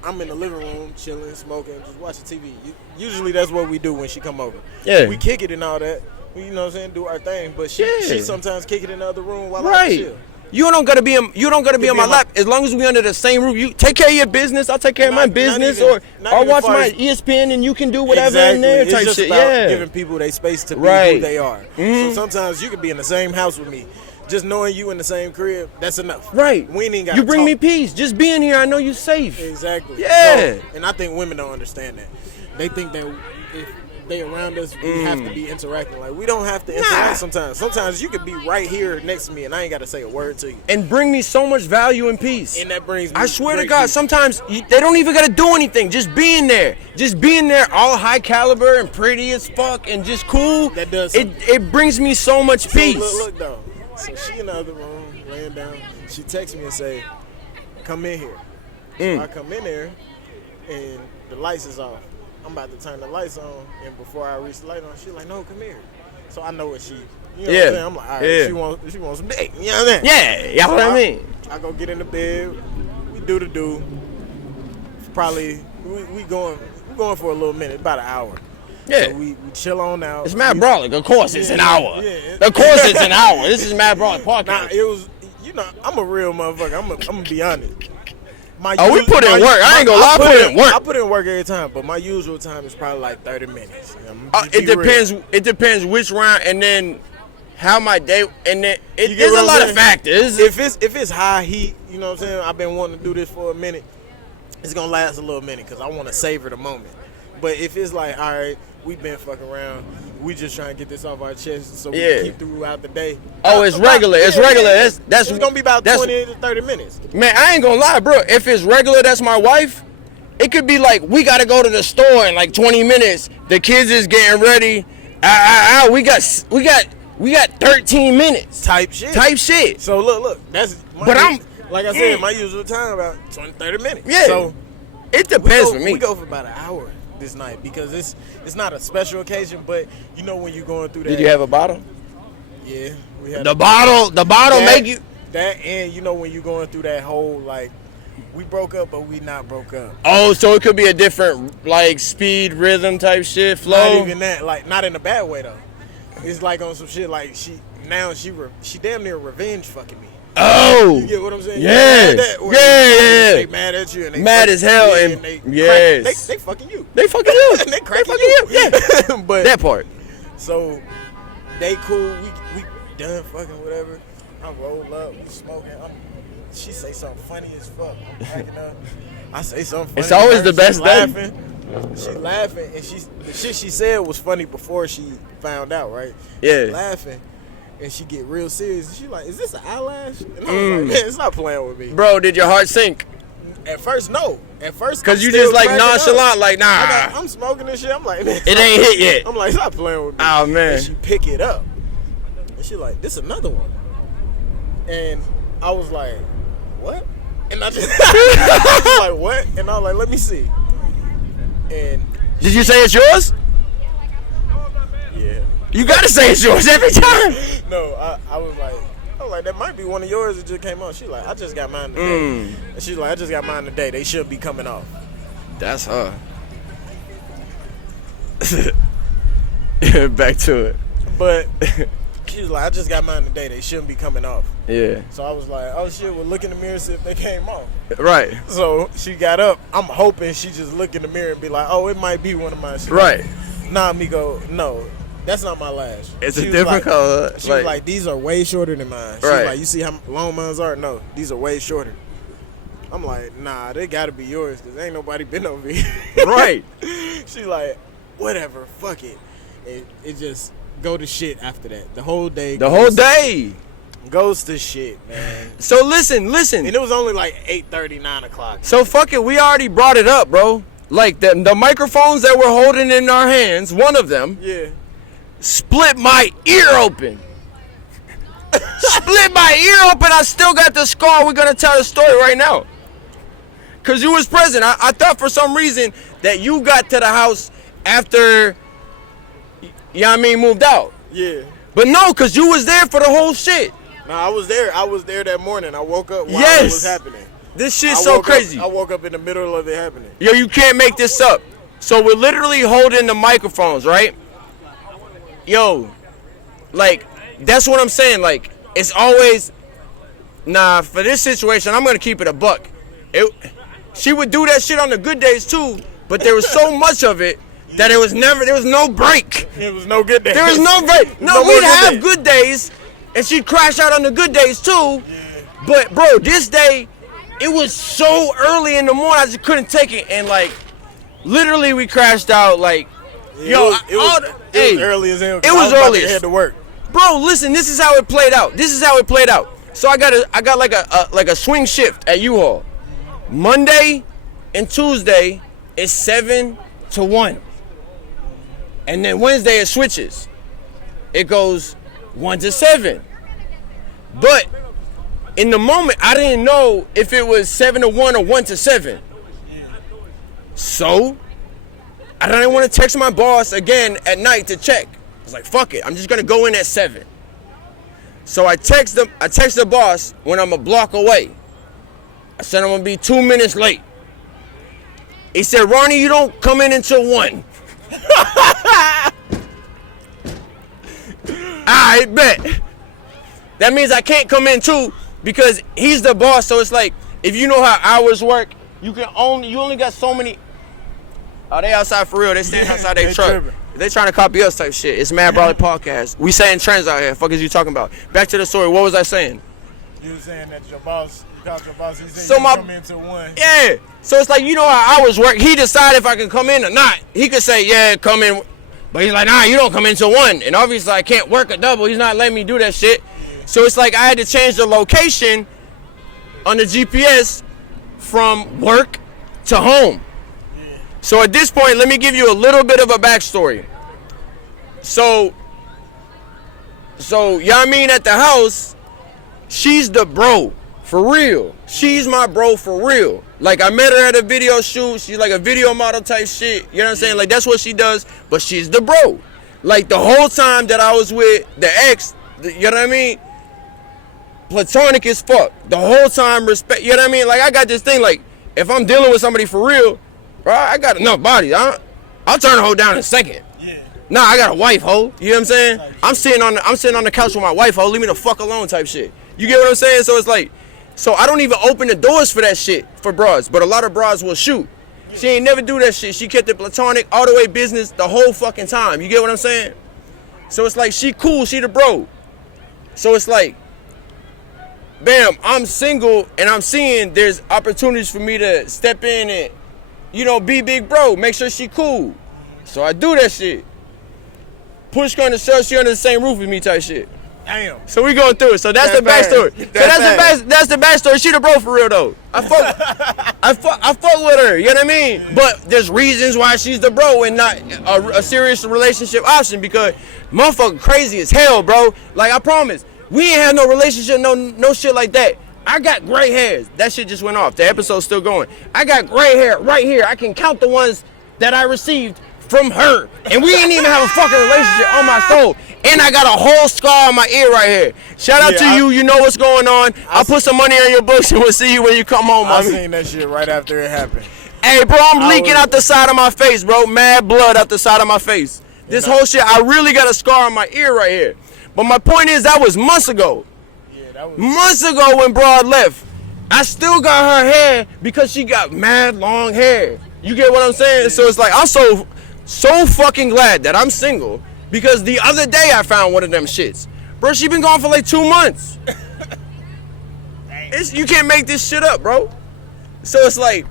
I'm in the living room, chilling, smoking, just watching TV. Usually that's what we do when she come over. Yeah. We kick it and all that. We, you know what I'm saying, do our thing. But she sometimes kick it in the other room while I chill. You don't gotta be on my lap. As long as we under the same roof, you take care of your business. I'll take care of my business, or I'll watch my ESPN and you can do whatever in there. It's type just shit. about giving people their space to be who they are. So sometimes you could be in the same house with me. Just knowing you in the same crib, that's enough. Right. We ain't got. You bring me peace. Just being here, I know you're safe. Exactly. Yeah. So, and I think women don't understand that. They think that if they around us, we have to be interacting. Like, we don't have to interact sometimes. Sometimes you could be right here next to me and I ain't got to say a word to you. And bring me so much value and peace. And that brings me I swear to God, sometimes they don't even got to do anything. Just being there. Just being there, all high caliber and pretty as fuck and just cool. That does it brings me so much peace. Look, though. So she in the other room, laying down. She texts me and say, come in here. So I come in there and the lights is off. I'm about to turn the lights on, and before I reach the light on, she's like, no, come here. So I know what she, you know what I'm saying? I'm like, all right, she wants some dick. You know what I mean? Yeah, what I mean. I go get in the bed, we do the do. Probably, we going for a little minute, about an hour. Yeah. So we chill on out. It's Matt Brolic. Of course it's an hour. Yeah. Of course it's an hour. This is Matt Brolic Podcast. Nah, it was, I'm a real motherfucker. I'm going to be honest. We put in work. I ain't gonna lie, I put in work. I put in work every time, but my usual time is probably like 30 minutes. It depends. Real. It depends which round, and then how my day, and then there's a lot of factors. If it's high heat, you know what I'm saying. I've been wanting to do this for a minute. It's gonna last a little minute because I want to savor the moment. But if it's like, all right, we've been fucking around, we just trying to get this off our chest so we can keep throughout the day. Oh, it's regular. It's regular. That's it's gonna be about 20 to 30 minutes. Man, I ain't gonna lie, bro. If it's regular, that's my wife. It could be like we gotta go to the store in like 20 minutes. The kids is getting ready. We got 13 minutes. Type shit. So look. That's. Like I said, my usual time about 20, 30 minutes. Yeah. So it depends for me. We go for about an hour this night because it's not a special occasion, but you know when you're going through that. Did you have a bottle? Yeah, we had the bottle make you that, and you know when you're going through that whole like we broke up but we not broke up. Oh, so it could be a different like speed, rhythm type shit, flow. Not even that, like not in a bad way though. It's like on some shit like she damn near revenge fucking me. Oh, you get what I'm saying? Yeah, they mad at you and they mad as hell and they fucking you. They fucking you. They cracking you. Yeah, but that part. So they cool. We done fucking whatever. I roll up, we smoking. She say something funny as fuck. I'm cracking up. I say something funny. It's always the best laughing. She laughing, and the shit she said was funny before she found out, right? Yeah. She laughing, And she get real serious. And she like, is this an eyelash? And I was like, man, it's not playing with me. Bro, did your heart sink? At first, no. At first, because you just like nonchalant, like, nah. I'm smoking this shit. I'm like, man, it ain't hit yet. I'm like, stop playing with me. Oh, man. And she pick it up. And she like, this another one. And I was like, what? And I just I was like, what? And I was like, let me see. And did you say it's yours? Yeah. You gotta say it's yours every time. No, I was like, that might be one of yours that just came out. She like, I just got mine today. And she's like, I just got mine today. They should be coming off. That's her. Back to it. But she was like, I just got mine today. They shouldn't be coming off. Yeah. So I was like, oh shit, well look in the mirror and see if they came off. Right. So she got up. I'm hoping she just look in the mirror and be like, oh, it might be one of mine. She right. Like, nah, Miko, no. That's not my lash. It's a different color. She was like, these are way shorter than mine. She right. was like, you see how long mine are? No, these are way shorter. I'm like, nah, they gotta be yours because ain't nobody been over here. Right. She like, whatever, fuck it. It just go to shit after that. The whole day. Goes to shit, man. So listen. And it was only like 8:30, 9 o'clock. So fuck it, we already brought it up, bro. Like the microphones that we're holding in our hands, one of them. Yeah. Split my ear open. Split my ear open. I still got the scar. We're going to tell the story right now. Because you was present. I thought for some reason that you got to the house after, you know what I mean, moved out. Yeah. But no, because you was there for the whole shit. No, I was there. I was there that morning. I woke up while it was happening. This shit's so crazy. I woke up in the middle of it happening. Yo, you can't make this up. So we're literally holding the microphones, right? Yo, like, that's what I'm saying. Like, it's always, nah, for this situation, I'm going to keep it a buck. She would do that shit on the good days, too, but there was so much of it that there was no break. It was no good days. There was no break. No, we'd have good days, and she'd crash out on the good days, too. Yeah. But, bro, this day, it was so early in the morning, I just couldn't take it. And, like, literally, we crashed out, like, yo, it was early as hell. It was early. I had to work. Bro, listen, this is how it played out. So I got like a swing shift at U-Haul. Monday and Tuesday is 7 to 1. And then Wednesday it switches. It goes 1 to 7. But in the moment, I didn't know if it was 7 to 1 or 1 to 7. So I didn't want to text my boss again at night to check. I was like, fuck it, I'm just gonna go in at 7. So I text the boss when I'm a block away. I said I'm gonna be 2 minutes late. He said, Ronnie, you don't come in until 1. I bet. That means I can't come in too because he's the boss. So it's like, if you know how hours work, you only got so many. Oh, they outside for real. They standing outside their truck. Tripping. They trying to copy us type shit. It's Mad Brolic Podcast. We saying trends out here. Fuck is you talking about? Back to the story. What was I saying? You were saying that your boss, you called your boss, he said So you come in till 1. Yeah. So it's like, you know how hours work. He decide if I can come in or not. He could say, yeah, come in. But he's like, nah, you don't come in till 1. And obviously I can't work a double. He's not letting me do that shit. Yeah. So it's like I had to change the location on the GPS from work to home. So at this point, let me give you a little bit of a backstory. So you know what I mean, at the house, she's the bro, for real. She's my bro for real. Like, I met her at a video shoot. She's like a video model type shit. You know what I'm saying? Like, that's what she does, but she's the bro. Like, the whole time that I was with the ex, you know what I mean? Platonic as fuck. The whole time, respect, you know what I mean? Like, I got this thing, like, if I'm dealing with somebody for real, bro, I got enough bodies. I'll turn a hoe down in a second. Yeah. Nah, I got a wife, hoe. You know what I'm saying? I'm sitting on the couch with my wife, hoe. Leave me the fuck alone type shit. You get what I'm saying? So it's like, so I don't even open the doors for that shit for bras. But a lot of bras will shoot. She ain't never do that shit. She kept it platonic, all the way business the whole fucking time. You get what I'm saying? So it's like, she cool, she the bro. So it's like, bam, I'm single and I'm seeing there's opportunities for me to step in and, you know, be big bro, make sure she cool. So I do that shit. Push her to shove, she under the same roof with me type shit. Damn. So we going through it. So that's the backstory. That's the backstory. She the bro for real though. I fuck with her. You know what I mean? But there's reasons why she's the bro and not a serious relationship option because motherfucker crazy as hell, bro. Like I promise, we ain't had no relationship, no shit like that. I got gray hairs. That shit just went off. The episode's still going. I got gray hair right here. I can count the ones that I received from her. And we ain't even have a fucking relationship on my soul. And I got a whole scar on my ear right here. Shout out to you. You know what's going on. I'll put some money on your books and we'll see you when you come home, I seen that shit right after it happened. Hey, bro, I'm leaking out the side of my face, bro. Mad blood out the side of my face. This whole shit, I really got a scar on my ear right here. But my point is, that was months ago. Yeah, that was months ago when Broad left. I still got her hair because she got mad long hair. You get what I'm saying? So it's like, I'm so fucking glad that I'm single because the other day I found one of them shits. Bro, she been gone for like 2 months. You can't make this shit up, bro. So it's like,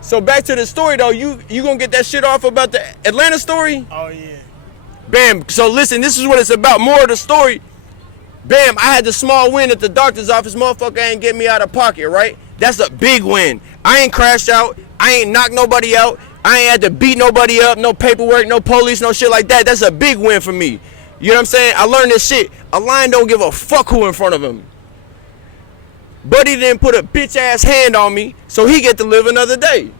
so back to the story though, you gonna get that shit off about the Atlanta story? Oh yeah. Bam, so listen, this is what it's about, more of the story. Bam, I had the small win at the doctor's office, motherfucker ain't get me out of pocket, right? That's a big win. I ain't crashed out, I ain't knocked nobody out, I ain't had to beat nobody up, no paperwork, no police, no shit like that. That's a big win for me. You know what I'm saying? I learned this shit. A lion don't give a fuck who in front of him. Buddy didn't put a bitch ass hand on me, so he get to live another day.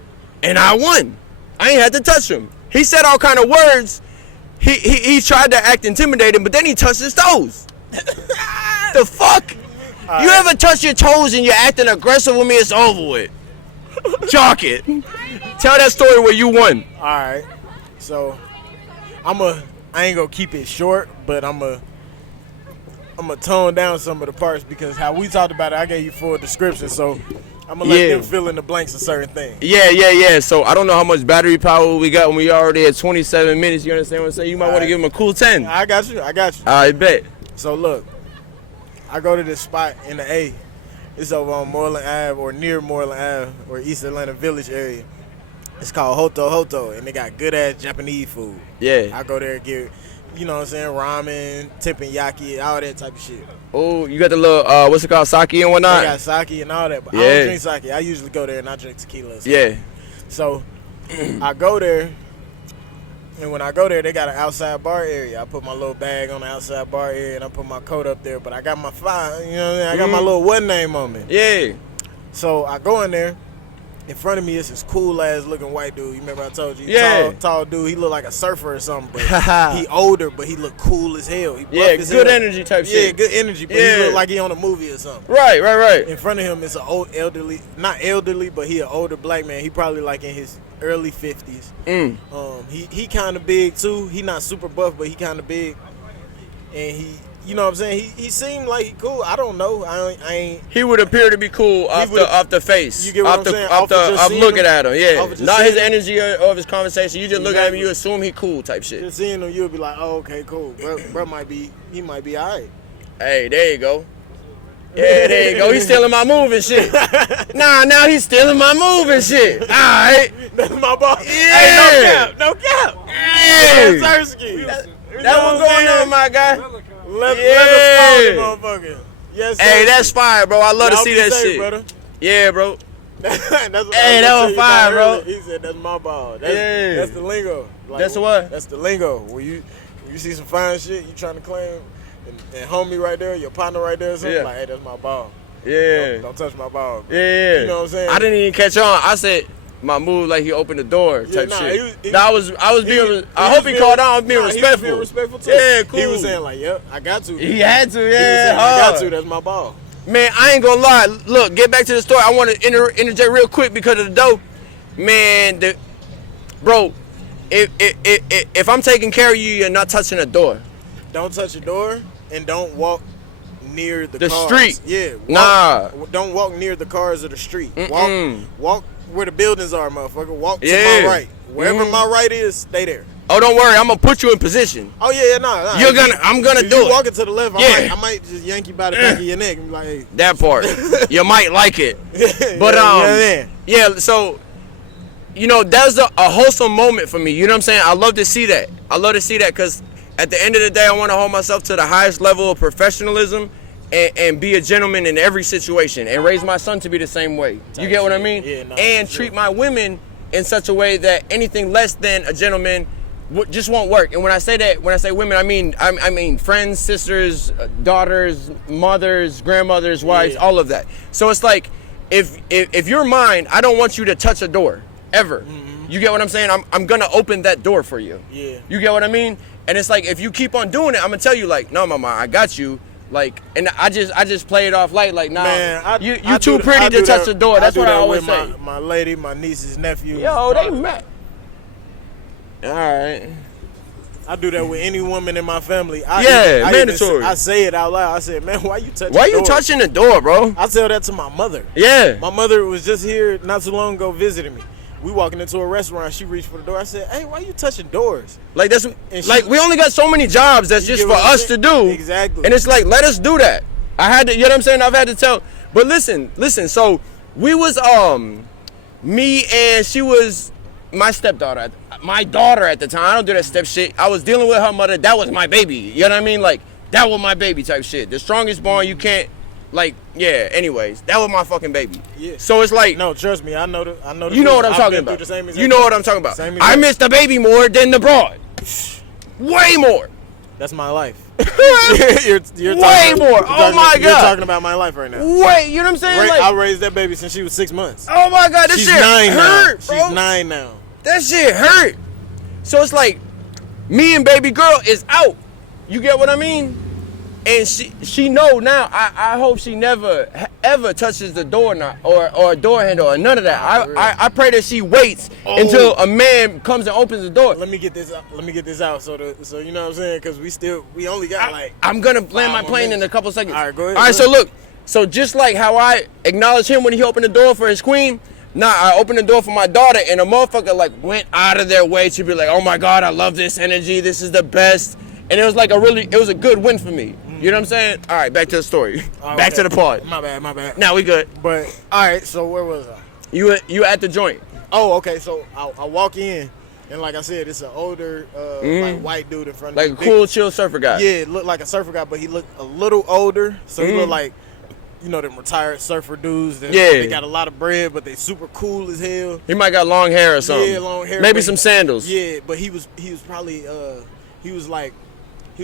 And I won. I ain't had to touch him. He said all kind of words. He tried to act intimidating, but then he touched his toes. The fuck? You ever touch your toes and you're acting aggressive with me, it's over with. Chalk it. Tell that story where you won. Alright. So I ain't gonna keep it short, but I'm gonna tone down some of the parts because how we talked about it, I gave you full description, so I'm gonna let them fill in the blanks of certain things. Yeah. So I don't know how much battery power we got when we already at 27 minutes. You understand what I'm saying? You might want to give them a cool 10. I got you. I bet. So look, I go to this spot in the A. It's over on Moreland Ave or near Moreland Ave or East Atlanta Village area. It's called Hoto, and they got good ass Japanese food. Yeah. I go there and get, you know what I'm saying, ramen, teppanyaki, all that type of shit. Oh, you got the little, what's it called, sake and whatnot? I got sake and all that, but I don't drink sake. I usually go there and I drink tequila. So I go there, and when I go there, they got an outside bar area. I put my little bag on the outside bar area, and I put my coat up there, but I got my file, you know what I mean? I got my little one name on me. Yeah. So I go in there. In front of me is this cool ass looking white dude. You remember I told you? Tall dude. He look like a surfer or something, but he older, but he look cool as hell. He good hell. Energy type shit. Yeah, good energy, but he look like he on a movie or something. Right. In front of him is an old elderly, not elderly, but he an older black man. He probably like in his early 50s. He kind of big too. He not super buff, but he kind of big, and he. You know what I'm saying? He seemed like he cool. I don't know. I ain't. He would appear to be cool off the face. You get what I'm saying? Off looking at him, yeah. Not his energy or his conversation. You just look at him, you assume he cool type shit. Just seeing him, you'll be like, oh, okay, cool. Bro might be alright. Hey, there you go. Yeah, there you go. He's stealing my move and shit. Now he's stealing my move and shit. All right. That's my boss. Yeah. Hey, no cap. Hey. That was going on, my guy. Leather motherfucker. Yes, sir. Hey, that's fire, bro. I love to see that shit. Brother. Yeah, bro. that was fire, bro. He said that's my ball. That's the lingo. Like, that's what? That's the lingo. When you see some fine shit, you trying to claim, and homie right there, your partner right there, or something, like, hey, that's my ball. Yeah. Don't touch my ball. Bro. Yeah. You know what I'm saying? I didn't even catch on. I said my move like he opened the door type shit. I hope he called out. I was being respectful. He was being respectful too. Yeah, cool. He was saying like, yep, I got to. He had to, yeah. He was saying, I got to. That's my ball. Man, I ain't gonna lie. Look, get back to the story. I want to interject real quick because of the dough. Man, bro, if I'm taking care of you, you're not touching the door. Don't touch the door and don't walk near the cars. Street. Yeah. Don't walk near the cars or the street. Walk where the buildings are, motherfucker. Walk to my right. Wherever my right is, stay there. Oh, don't worry. I'm gonna put you in position. Oh yeah, nah. I'm gonna do it. You walking to the left, I might just yank you by the back of your neck and be like, hey. That part. You might like it. But yeah, so you know, that's a wholesome moment for me. You know what I'm saying? I love to see that. Because at the end of the day, I want to hold myself to the highest level of professionalism and be a gentleman in every situation and raise my son to be the same way. You get what I mean? Yeah, no, and treat my women in such a way that anything less than a gentleman just won't work. And when I say that, when I say women, I mean friends, sisters, daughters, mothers, grandmothers, wives, all of that. So it's like, if you're mine, I don't want you to touch a door ever. Mm-hmm. You get what I'm saying? I'm gonna open that door for you. Yeah. You get what I mean? And it's like, if you keep on doing it, I'm gonna tell you like, no, mama, I got you. Like, and I just play it off light, like, nah, man, you too pretty to touch the door. That's what I always say. My lady, my niece's nephew. Yo, they met. All right. I do that with any woman in my family. Mandatory. I say it out loud. I said, man, why you touching? Why you touching the door, bro? I tell that to my mother. Yeah. My mother was just here not too long ago visiting me. We walking into a restaurant. She reached for the door. I said, "Hey, why you touching doors?" Like that's we only got so many jobs that's just for us to do. Exactly. And it's like, let us do that. I had to, you know what I'm saying? I've had to tell. But listen. So we was me and she was my stepdaughter, my daughter at the time. I don't do that step shit. I was dealing with her mother. That was my baby. You know what I mean? Like that was my baby type shit. The strongest born, you can't. Like, yeah, anyways, that was my fucking baby. Yeah. So it's like, no, trust me, I know the you know what I'm talking about. You know what I'm talking about. I miss the baby more than the broad. Way more. That's my life. you're way more. Oh my God. You're talking about my life right now. Wait, you know what I'm saying? I raised that baby since she was 6 months. Oh my God, this shit hurt, bro. She's 9 now. That shit hurt. So it's like, me and baby girl is out. You get what I mean? And she know now. I hope she never ever touches the door or a door handle or none of that. I pray that she waits until a man comes and opens the door. Let me get this out. So you know what I'm saying? Because we only got I'm gonna land my plane in a couple seconds. All right, go ahead. All right, so look. So just like how I acknowledge him when he opened the door for his queen, I opened the door for my daughter, and a motherfucker like went out of their way to be like, oh my God, I love this energy. This is the best. And it was like it was a good win for me. You know what I'm saying? All right, back to the story. Back to the pod. My bad. Now we good. But all right, so where was I? You at the joint. Oh, okay. So I walk in, and like I said, it's an older like white dude in front of me. Like a cool, chill surfer guy. Yeah, looked like a surfer guy, but he looked a little older. So he looked like, you know, them retired surfer dudes. They got a lot of bread, but they super cool as hell. He might got long hair or something. Yeah, long hair. Maybe some sandals. Yeah, but he was probably he was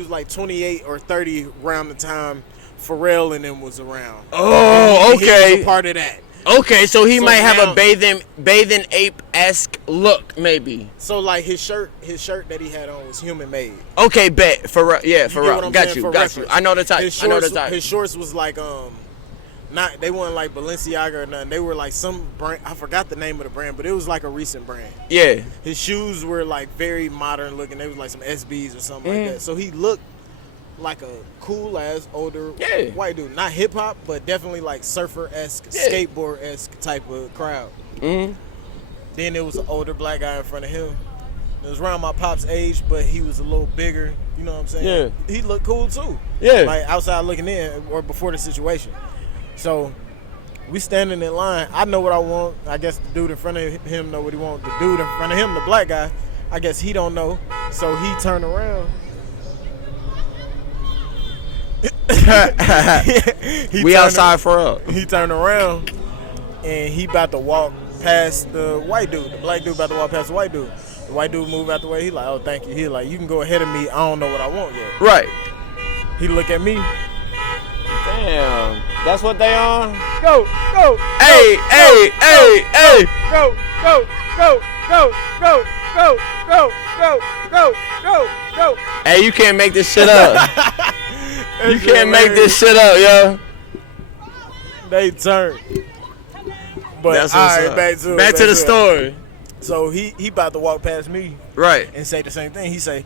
like 28 or 30 around the time Pharrell and them was around. Oh, okay. He was a part of that. Okay, so he might have a bathing ape-esque look, maybe. So like his shirt that he had on was human made. Okay, bet. Pharrell. Got you. I know the type. His shorts was like they weren't like Balenciaga or nothing. They were like some brand. I forgot the name of the brand, but it was like a recent brand. Yeah. His shoes were like very modern looking. They was like some SBs or something like that. So he looked like a cool ass older white dude. Not hip hop, but definitely like surfer-esque, skateboard-esque type of crowd. Mm-hmm. Then there was an older black guy in front of him. It was around my pop's age, but he was a little bigger. You know what I'm saying? Yeah. He looked cool too. Yeah. Like outside looking in or before the situation. So we standing in line. I know what I want. I guess the dude in front of him know what he wants. The dude in front of him, the black guy, I guess he don't know. So he turned around. We outside for up. He turned around and he about to walk past the white dude. The black dude about to walk past the white dude. The white dude moved out the way. He like, oh, thank you. He like, you can go ahead of me. I don't know what I want yet. Right. He look at me. Damn. That's what they on? Go. Hey. Go. Hey, you can't make this shit up. You can't make this shit up, yo. They turned. But that's all right, back to the story. So he about to walk past me. Right. And say the same thing. He say,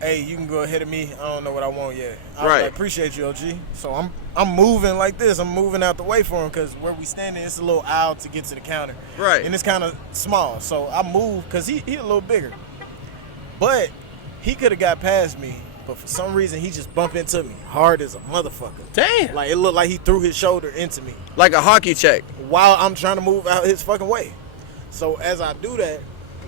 hey, you can go ahead of me. I don't know what I want yet. I right. Like, appreciate you, OG. So I'm moving like this. I'm moving out the way for him because where we standing, it's a little aisle to get to the counter. Right. And it's kind of small. So I move because he a little bigger. But he could have got past me. But for some reason, he just bumped into me hard as a motherfucker. Damn. Like, it looked like he threw his shoulder into me. Like a hockey check. While I'm trying to move out his fucking way. So as I do that,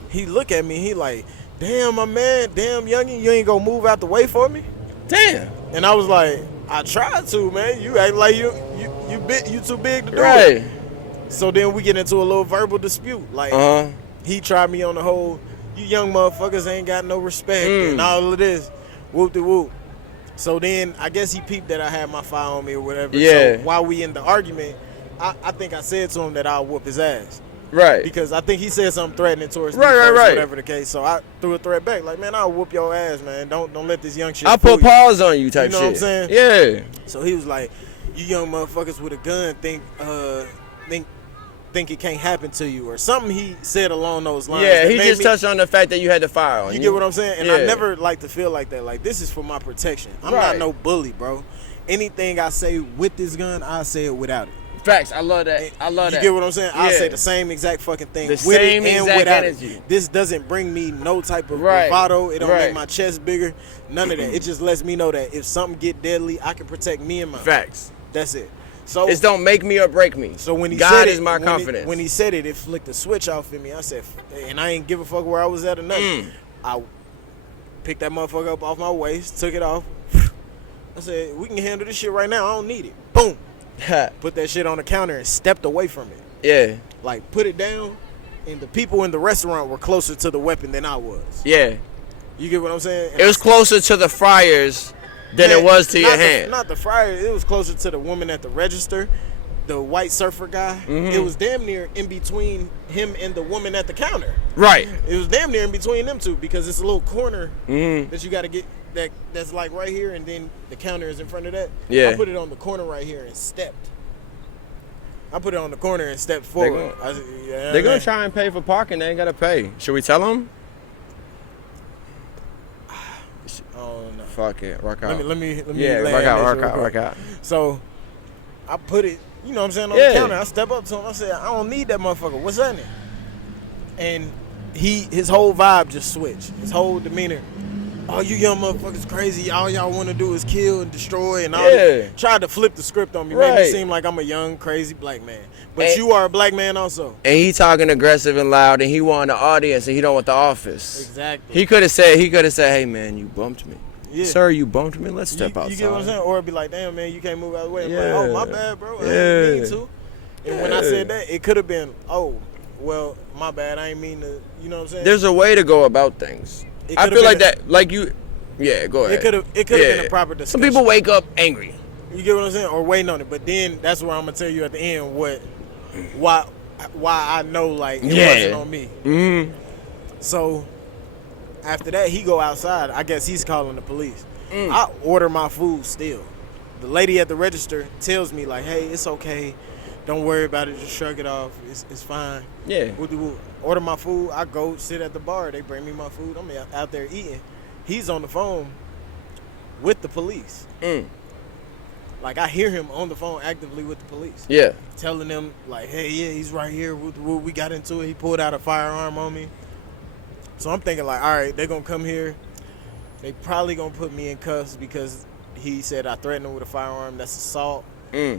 he look at me. He like, damn, my man, damn, youngin', you ain't gonna move out the way for me? Damn. And I was like, I tried to, man. You act like you too big to do Right. it. So then we get into a little verbal dispute. Like, he tried me on the whole, you young motherfuckers ain't got no respect and all of this. Whoop-de-whoop. So then I guess he peeped that I had my file on me or whatever. Yeah. So while we in the argument, I think I said to him that I'll whoop his ass. Right. Because I think he said something threatening towards me Right, first, right. whatever the case. So I threw a threat back. Like, man, I'll whoop your ass, man. Don't let this young shit I'll fool put you. pause on you type You know shit. what I'm saying? Yeah. So he was like, you young motherfuckers with a gun think it can't happen to you or something. He said along those lines. Yeah, that he made just me, touched on the fact that you had the fire on you. You get what I'm saying? And Yeah. I never like to feel like that. Like, this is for my protection. I'm Right. not no bully, bro. Anything I say with this gun, I say it without it. Facts. I love that. I love that. You get what I'm saying? I Yeah. say the same exact fucking thing The with same it and exact without energy. it. This doesn't bring me no type of Right. bravado. It don't Right. make my chest bigger. None of that. It just lets me know that if something get deadly, I can protect me and mine. Facts. That's it. So It's don't make me or break me. So when he God said is it, my confidence. When he said it, it flicked a switch off in me. I said, and I ain't give a fuck where I was at or nothing. I picked that motherfucker up off my waist, took it off. I said, we can handle this shit right now. I don't need it. Boom. Put that shit on the counter and stepped away from it. Yeah. Like, put it down, and the people in the restaurant were closer to the weapon than I was. Yeah. You get what I'm saying? And It was closer to the fryers than it was to your hand. Not the fryer. It was closer to the woman at the register, the white surfer guy. Mm-hmm. It was damn near in between him and the woman at the counter. Right. It was damn near in between them two because it's a little corner Mm-hmm. that you got to get that's like right here, and then the counter is in front of that. Yeah. I put it on the corner right here and stepped. I put it on the corner and stepped forward. They're going to try and pay for parking. They ain't got to pay. Should we tell them? Oh no. Fuck it. Rock out. Let me Yeah, land rock out, this rock real out, quick. rock out. So I put it, you know what I'm saying, on Yeah. the counter. I step up to him. I said, I don't need that motherfucker. What's that? And his whole vibe just switched. His whole demeanor. Oh, you young motherfuckers crazy. All y'all want to do is kill and destroy and all that. Tried to flip the script on me. Made me Right. seem like I'm a young, crazy black man. But And- you are a black man also. And he talking aggressive and loud, and he want the audience, and he don't want the office. Exactly. He could have said, hey man, you bumped me. Yeah. Sir, you bumped me. Let's step outside. You get what I'm saying? Or it'd be like, damn, man, you can't move out of the way. I'm Yeah. like, oh, my bad, bro. I Yeah. didn't mean to. And when I Yeah. said that, it could have been, oh, well, my bad. I ain't mean to, you know what I'm saying? There's a way to go about things. It I could've feel like been that, like you, yeah, go ahead. It could have been a proper discussion. Some people wake up angry. You get what I'm saying? Or waiting on it. But then that's where I'm going to tell you at the end why I know, like, it wasn't on me. Mm-hmm. So after that, he go outside. I guess he's calling the police. I order my food still. The lady at the register tells me, like, hey, it's okay. Don't worry about it. Just shrug it off. It's fine. Yeah. Order my food. I go sit at the bar. They bring me my food. I'm out there eating. He's on the phone with the police. Like, I hear him on the phone actively with the police. Yeah. Telling them, like, hey, yeah, he's right here. We got into it. He pulled out a firearm on me. So I'm thinking, like, all right, they're going to come here. They probably going to put me in cuffs because he said I threatened him with a firearm. That's assault.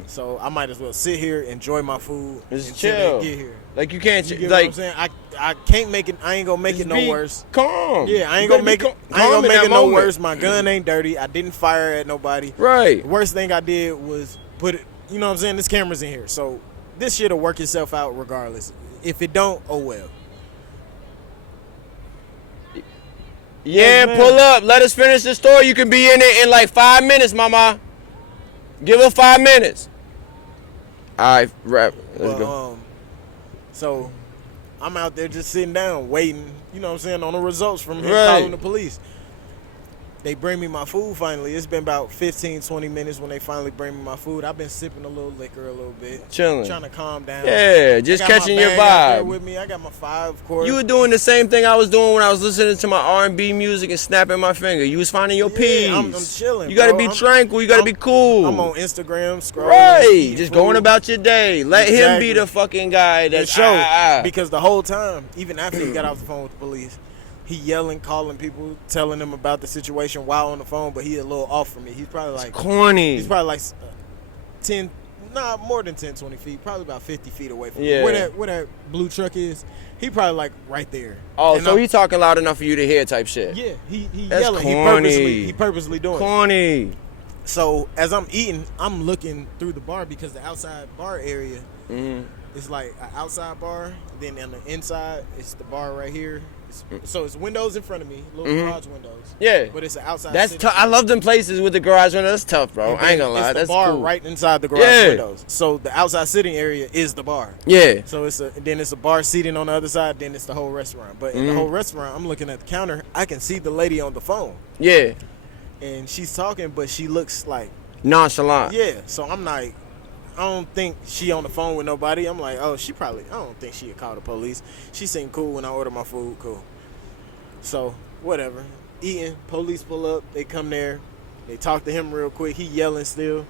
So I might as well sit here, enjoy my food, Just until chill. they get here. Like you can't, You get like what I'm saying? I can't make it. I ain't gonna make it no be worse. Calm. Yeah, I ain't You gonna gotta make be it. I ain't calm gonna in make that it no moment. worse. My gun ain't dirty. I didn't fire at nobody. Right. The worst thing I did was put it. You know what I'm saying? This camera's in here, so this shit'll work itself out regardless. If it don't, oh well. Yeah, man. pull up. Let us finish the story. You can be in it in like 5 minutes, mama. Give her 5 minutes. All right, rap. Let's go. So I'm out there just sitting down, waiting. You know what I'm saying, on the results from him Right. calling the police. They bring me my food finally. It's been about 15, 20 minutes when they finally bring me my food. I've been sipping a little liquor a little bit. Chilling. Trying to calm down. Yeah, just I got my catching your bag out there vibe. with me. I got my 5, of course. You were doing the same thing I was doing when I was listening to my R&B music and snapping my finger. You was finding your peace. I'm chilling. You gotta bro. be tranquil. You gotta be cool. I'm on Instagram scrolling. Right. eating Just food. going about your day. Let him Exactly. be the fucking guy The that show. Because the whole time, even after he got off the phone with the police, he yelling, calling people, telling them about the situation while on the phone, but he a little off from me. He's probably like corny. He's probably like 10, Nah, more than 10, 20 feet. Probably about 50 feet away from Yeah. me. Where that blue truck is, he probably like right there. Oh, And so he talking loud enough for you to hear type shit. Yeah, he That's yelling. corny. He purposely doing it. Corny. So as I'm eating, I'm looking through the bar because the outside bar area is like an outside bar. Then on the inside, it's the bar right here. So it's windows in front of me, little garage windows. Yeah. But it's an outside. That's sitting tough. I love them places with the garage window. That's tough, bro. And I ain't then gonna lie. it's the That's bar cool. right inside the garage windows. So the outside sitting area is the bar. Yeah. So then it's a bar seating on the other side. Then it's the whole restaurant. But in the whole restaurant, I'm looking at the counter. I can see the lady on the phone, Yeah. and she's talking, but she looks like Nonchalant. yeah. So I'm like, I don't think she on the phone with nobody. I'm like, oh, I don't think she would call the police. She seemed cool when I order my food. Cool. So whatever. Eating. Police pull up. They come there. They talk to him real quick. He yelling still.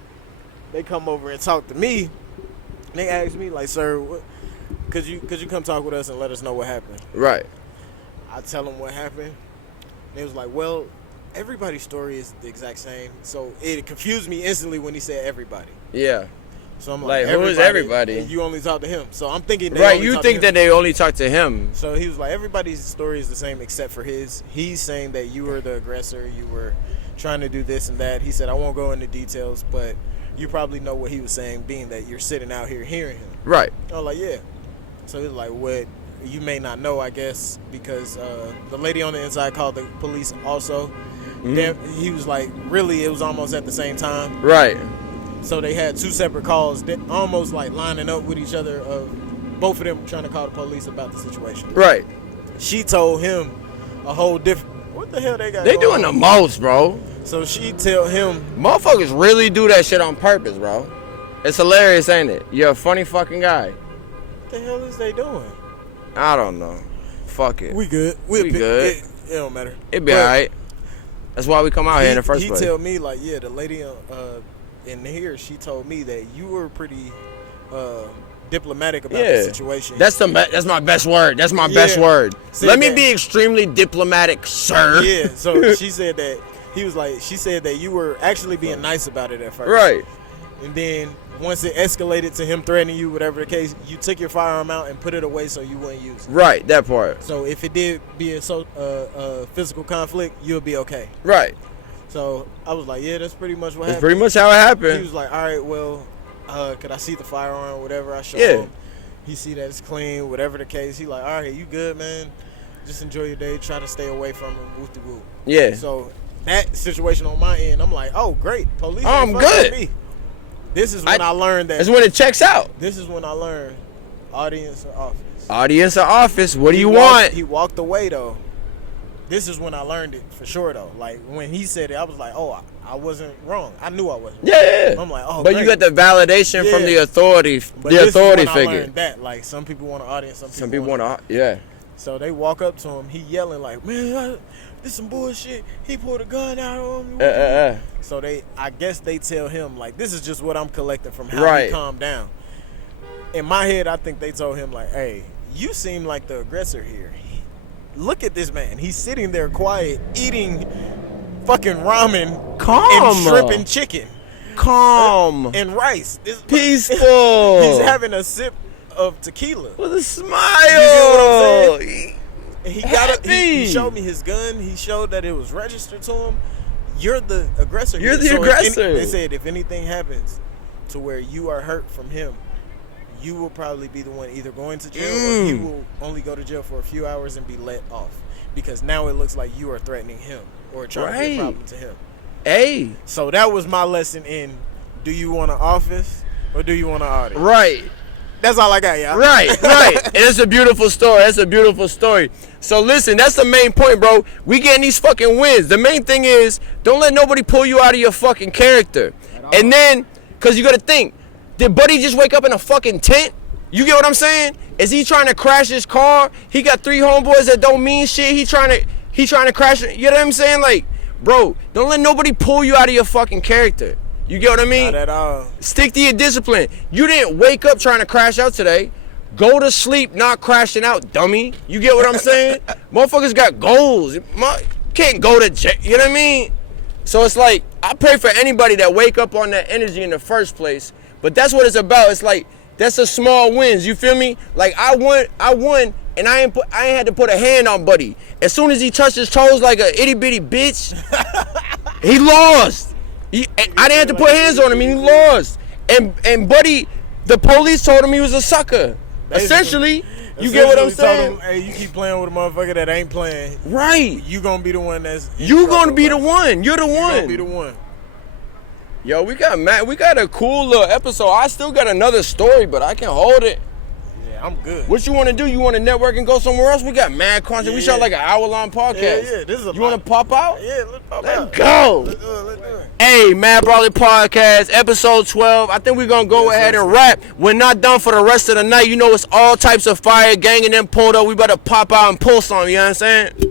They come over and talk to me. They ask me like, sir, could you come talk with us and let us know what happened? Right. I tell them what happened. They was like, well, everybody's story is the exact same. So it confused me instantly when he said everybody. Yeah. So I'm Like, who is everybody? You only talk to him. So I'm thinking they Right. only You talk think to that him. they only talk to him? So he was like, everybody's story is the same except for his. He's saying that you were the aggressor. You were trying to do this and that. He said, I won't go into details, but you probably know what he was saying, being that you're sitting out here hearing him. Right. I was like, yeah. So he was like, what you may not know, I guess, because the lady on the inside called the police also. Then he was like, really, it was almost at the same time. Right. So they had two separate calls, that almost like lining up with each other, of both of them trying to call the police about the situation. Right. She told him a whole different. What the hell they got? They going doing the on? most, bro. So she tell him, Motherfuckers really do that shit on purpose, bro. It's hilarious, ain't it? You're a funny fucking guy. what the hell is they doing? I don't know. Fuck it. We good. We good. It don't matter. It be But alright. That's why we come out here in the first place. He tell me like, yeah, the lady in here, she told me that you were pretty diplomatic about the situation. That's my best word. That's my best Yeah. word. Said Let me that- be extremely diplomatic, sir. Yeah. So she said that she said that you were actually being nice about it at first. Right. And then once it escalated to him threatening you, whatever the case, you took your firearm out and put it away so you wouldn't use it. Right, that part. So if it did be a physical conflict, you'll be okay. Right. So I was like, yeah, that's pretty much what That's happened. pretty much how it He happened. was like, all right, well, could I see the firearm or whatever? I showed Yeah. him. He see that it's clean, whatever the case. He like, all right, you good, man? Just enjoy your day. Try to stay away from him. Whoop-de-whoop. Yeah. So that situation on my end, I'm like, oh, great. Police Oh, ain't I'm fucking good. with me. This is when I learned that. That's when it checks out. This is when I learned audience or office. Audience or office, what do you walked, want? He walked away, though. This is when I learned it for sure, though. Like, when he said it, I was like, oh, I wasn't wrong. I knew I wasn't. Yeah. I'm like, oh, but great. you got the validation from Yeah. the authority, But the this authority is when figure. I learned that. Like, some people want an audience, Some people want to, yeah. So they walk up to him. He yelling like, man, this some bullshit. He pulled a gun out on me. So I guess they tell him, like, this is just what I'm collecting from how Right. he calmed down. In my head, I think they told him, like, hey, you seem like the aggressor here. Look at this man. He's sitting there quiet, eating fucking ramen Calm. and shrimp and chicken Calm. and rice. Peaceful. He's having a sip of tequila. With a smile. what I'm And he Happy. he showed me his gun. He showed that it was registered to him. You're the aggressor. You're here. the So if aggressor. they said if anything happens to where you are hurt from him, you will probably be the one either going to jail or he will only go to jail for a few hours and be let off. Because now it looks like you are threatening him or trying to be a problem to him. Hey. So that was my lesson in, do you want an office or do you want an audience? Right. That's all I got, y'all. Right. And it's a beautiful story. That's a beautiful story. So listen, that's the main point, bro. We getting these fucking wins. The main thing is, don't let nobody pull you out of your fucking character. And then, because you got to think, did Buddy just wake up in a fucking tent? You get what I'm saying? Is he trying to crash his car? He got 3 homeboys that don't mean shit. He trying to crash it. You know what I'm saying? Like, bro, don't let nobody pull you out of your fucking character. You get what I mean? Not at all. Stick to your discipline. You didn't wake up trying to crash out today. Go to sleep not crashing out, dummy. You get what I'm saying? Motherfuckers got goals. Can't go to jail. You know what I mean? So it's like, I pray for anybody that wake up on that energy in the first place. But that's what it's about. It's like, that's a small wins. You feel me? Like, I won, and I ain't had to put a hand on Buddy. As soon as he touched his toes like a itty bitty bitch, he lost. I didn't have to put hands on him, and he lost. And Buddy, the police told him he was a sucker. Essentially, you get what I'm saying? Him, hey, you keep playing with a motherfucker that ain't playing. Right. You gonna be the one that's. You gonna be the one. You're the one. You gonna be the one. Yo, we got a cool little episode. I still got another story, but I can hold it. Yeah, I'm good. What you want to do? You want to network and go somewhere else? We got mad content. We shot like an hour-long podcast. Yeah. This is a you want to pop out? Yeah, let's pop out. Let's go. Let's do it. Hey, Mad Brolic Podcast, episode 12. I think we're going to go ahead and wrap. We're not done for the rest of the night. You know, it's all types of fire, gang and them pulled up. We better pop out and pull some, you know what I'm saying?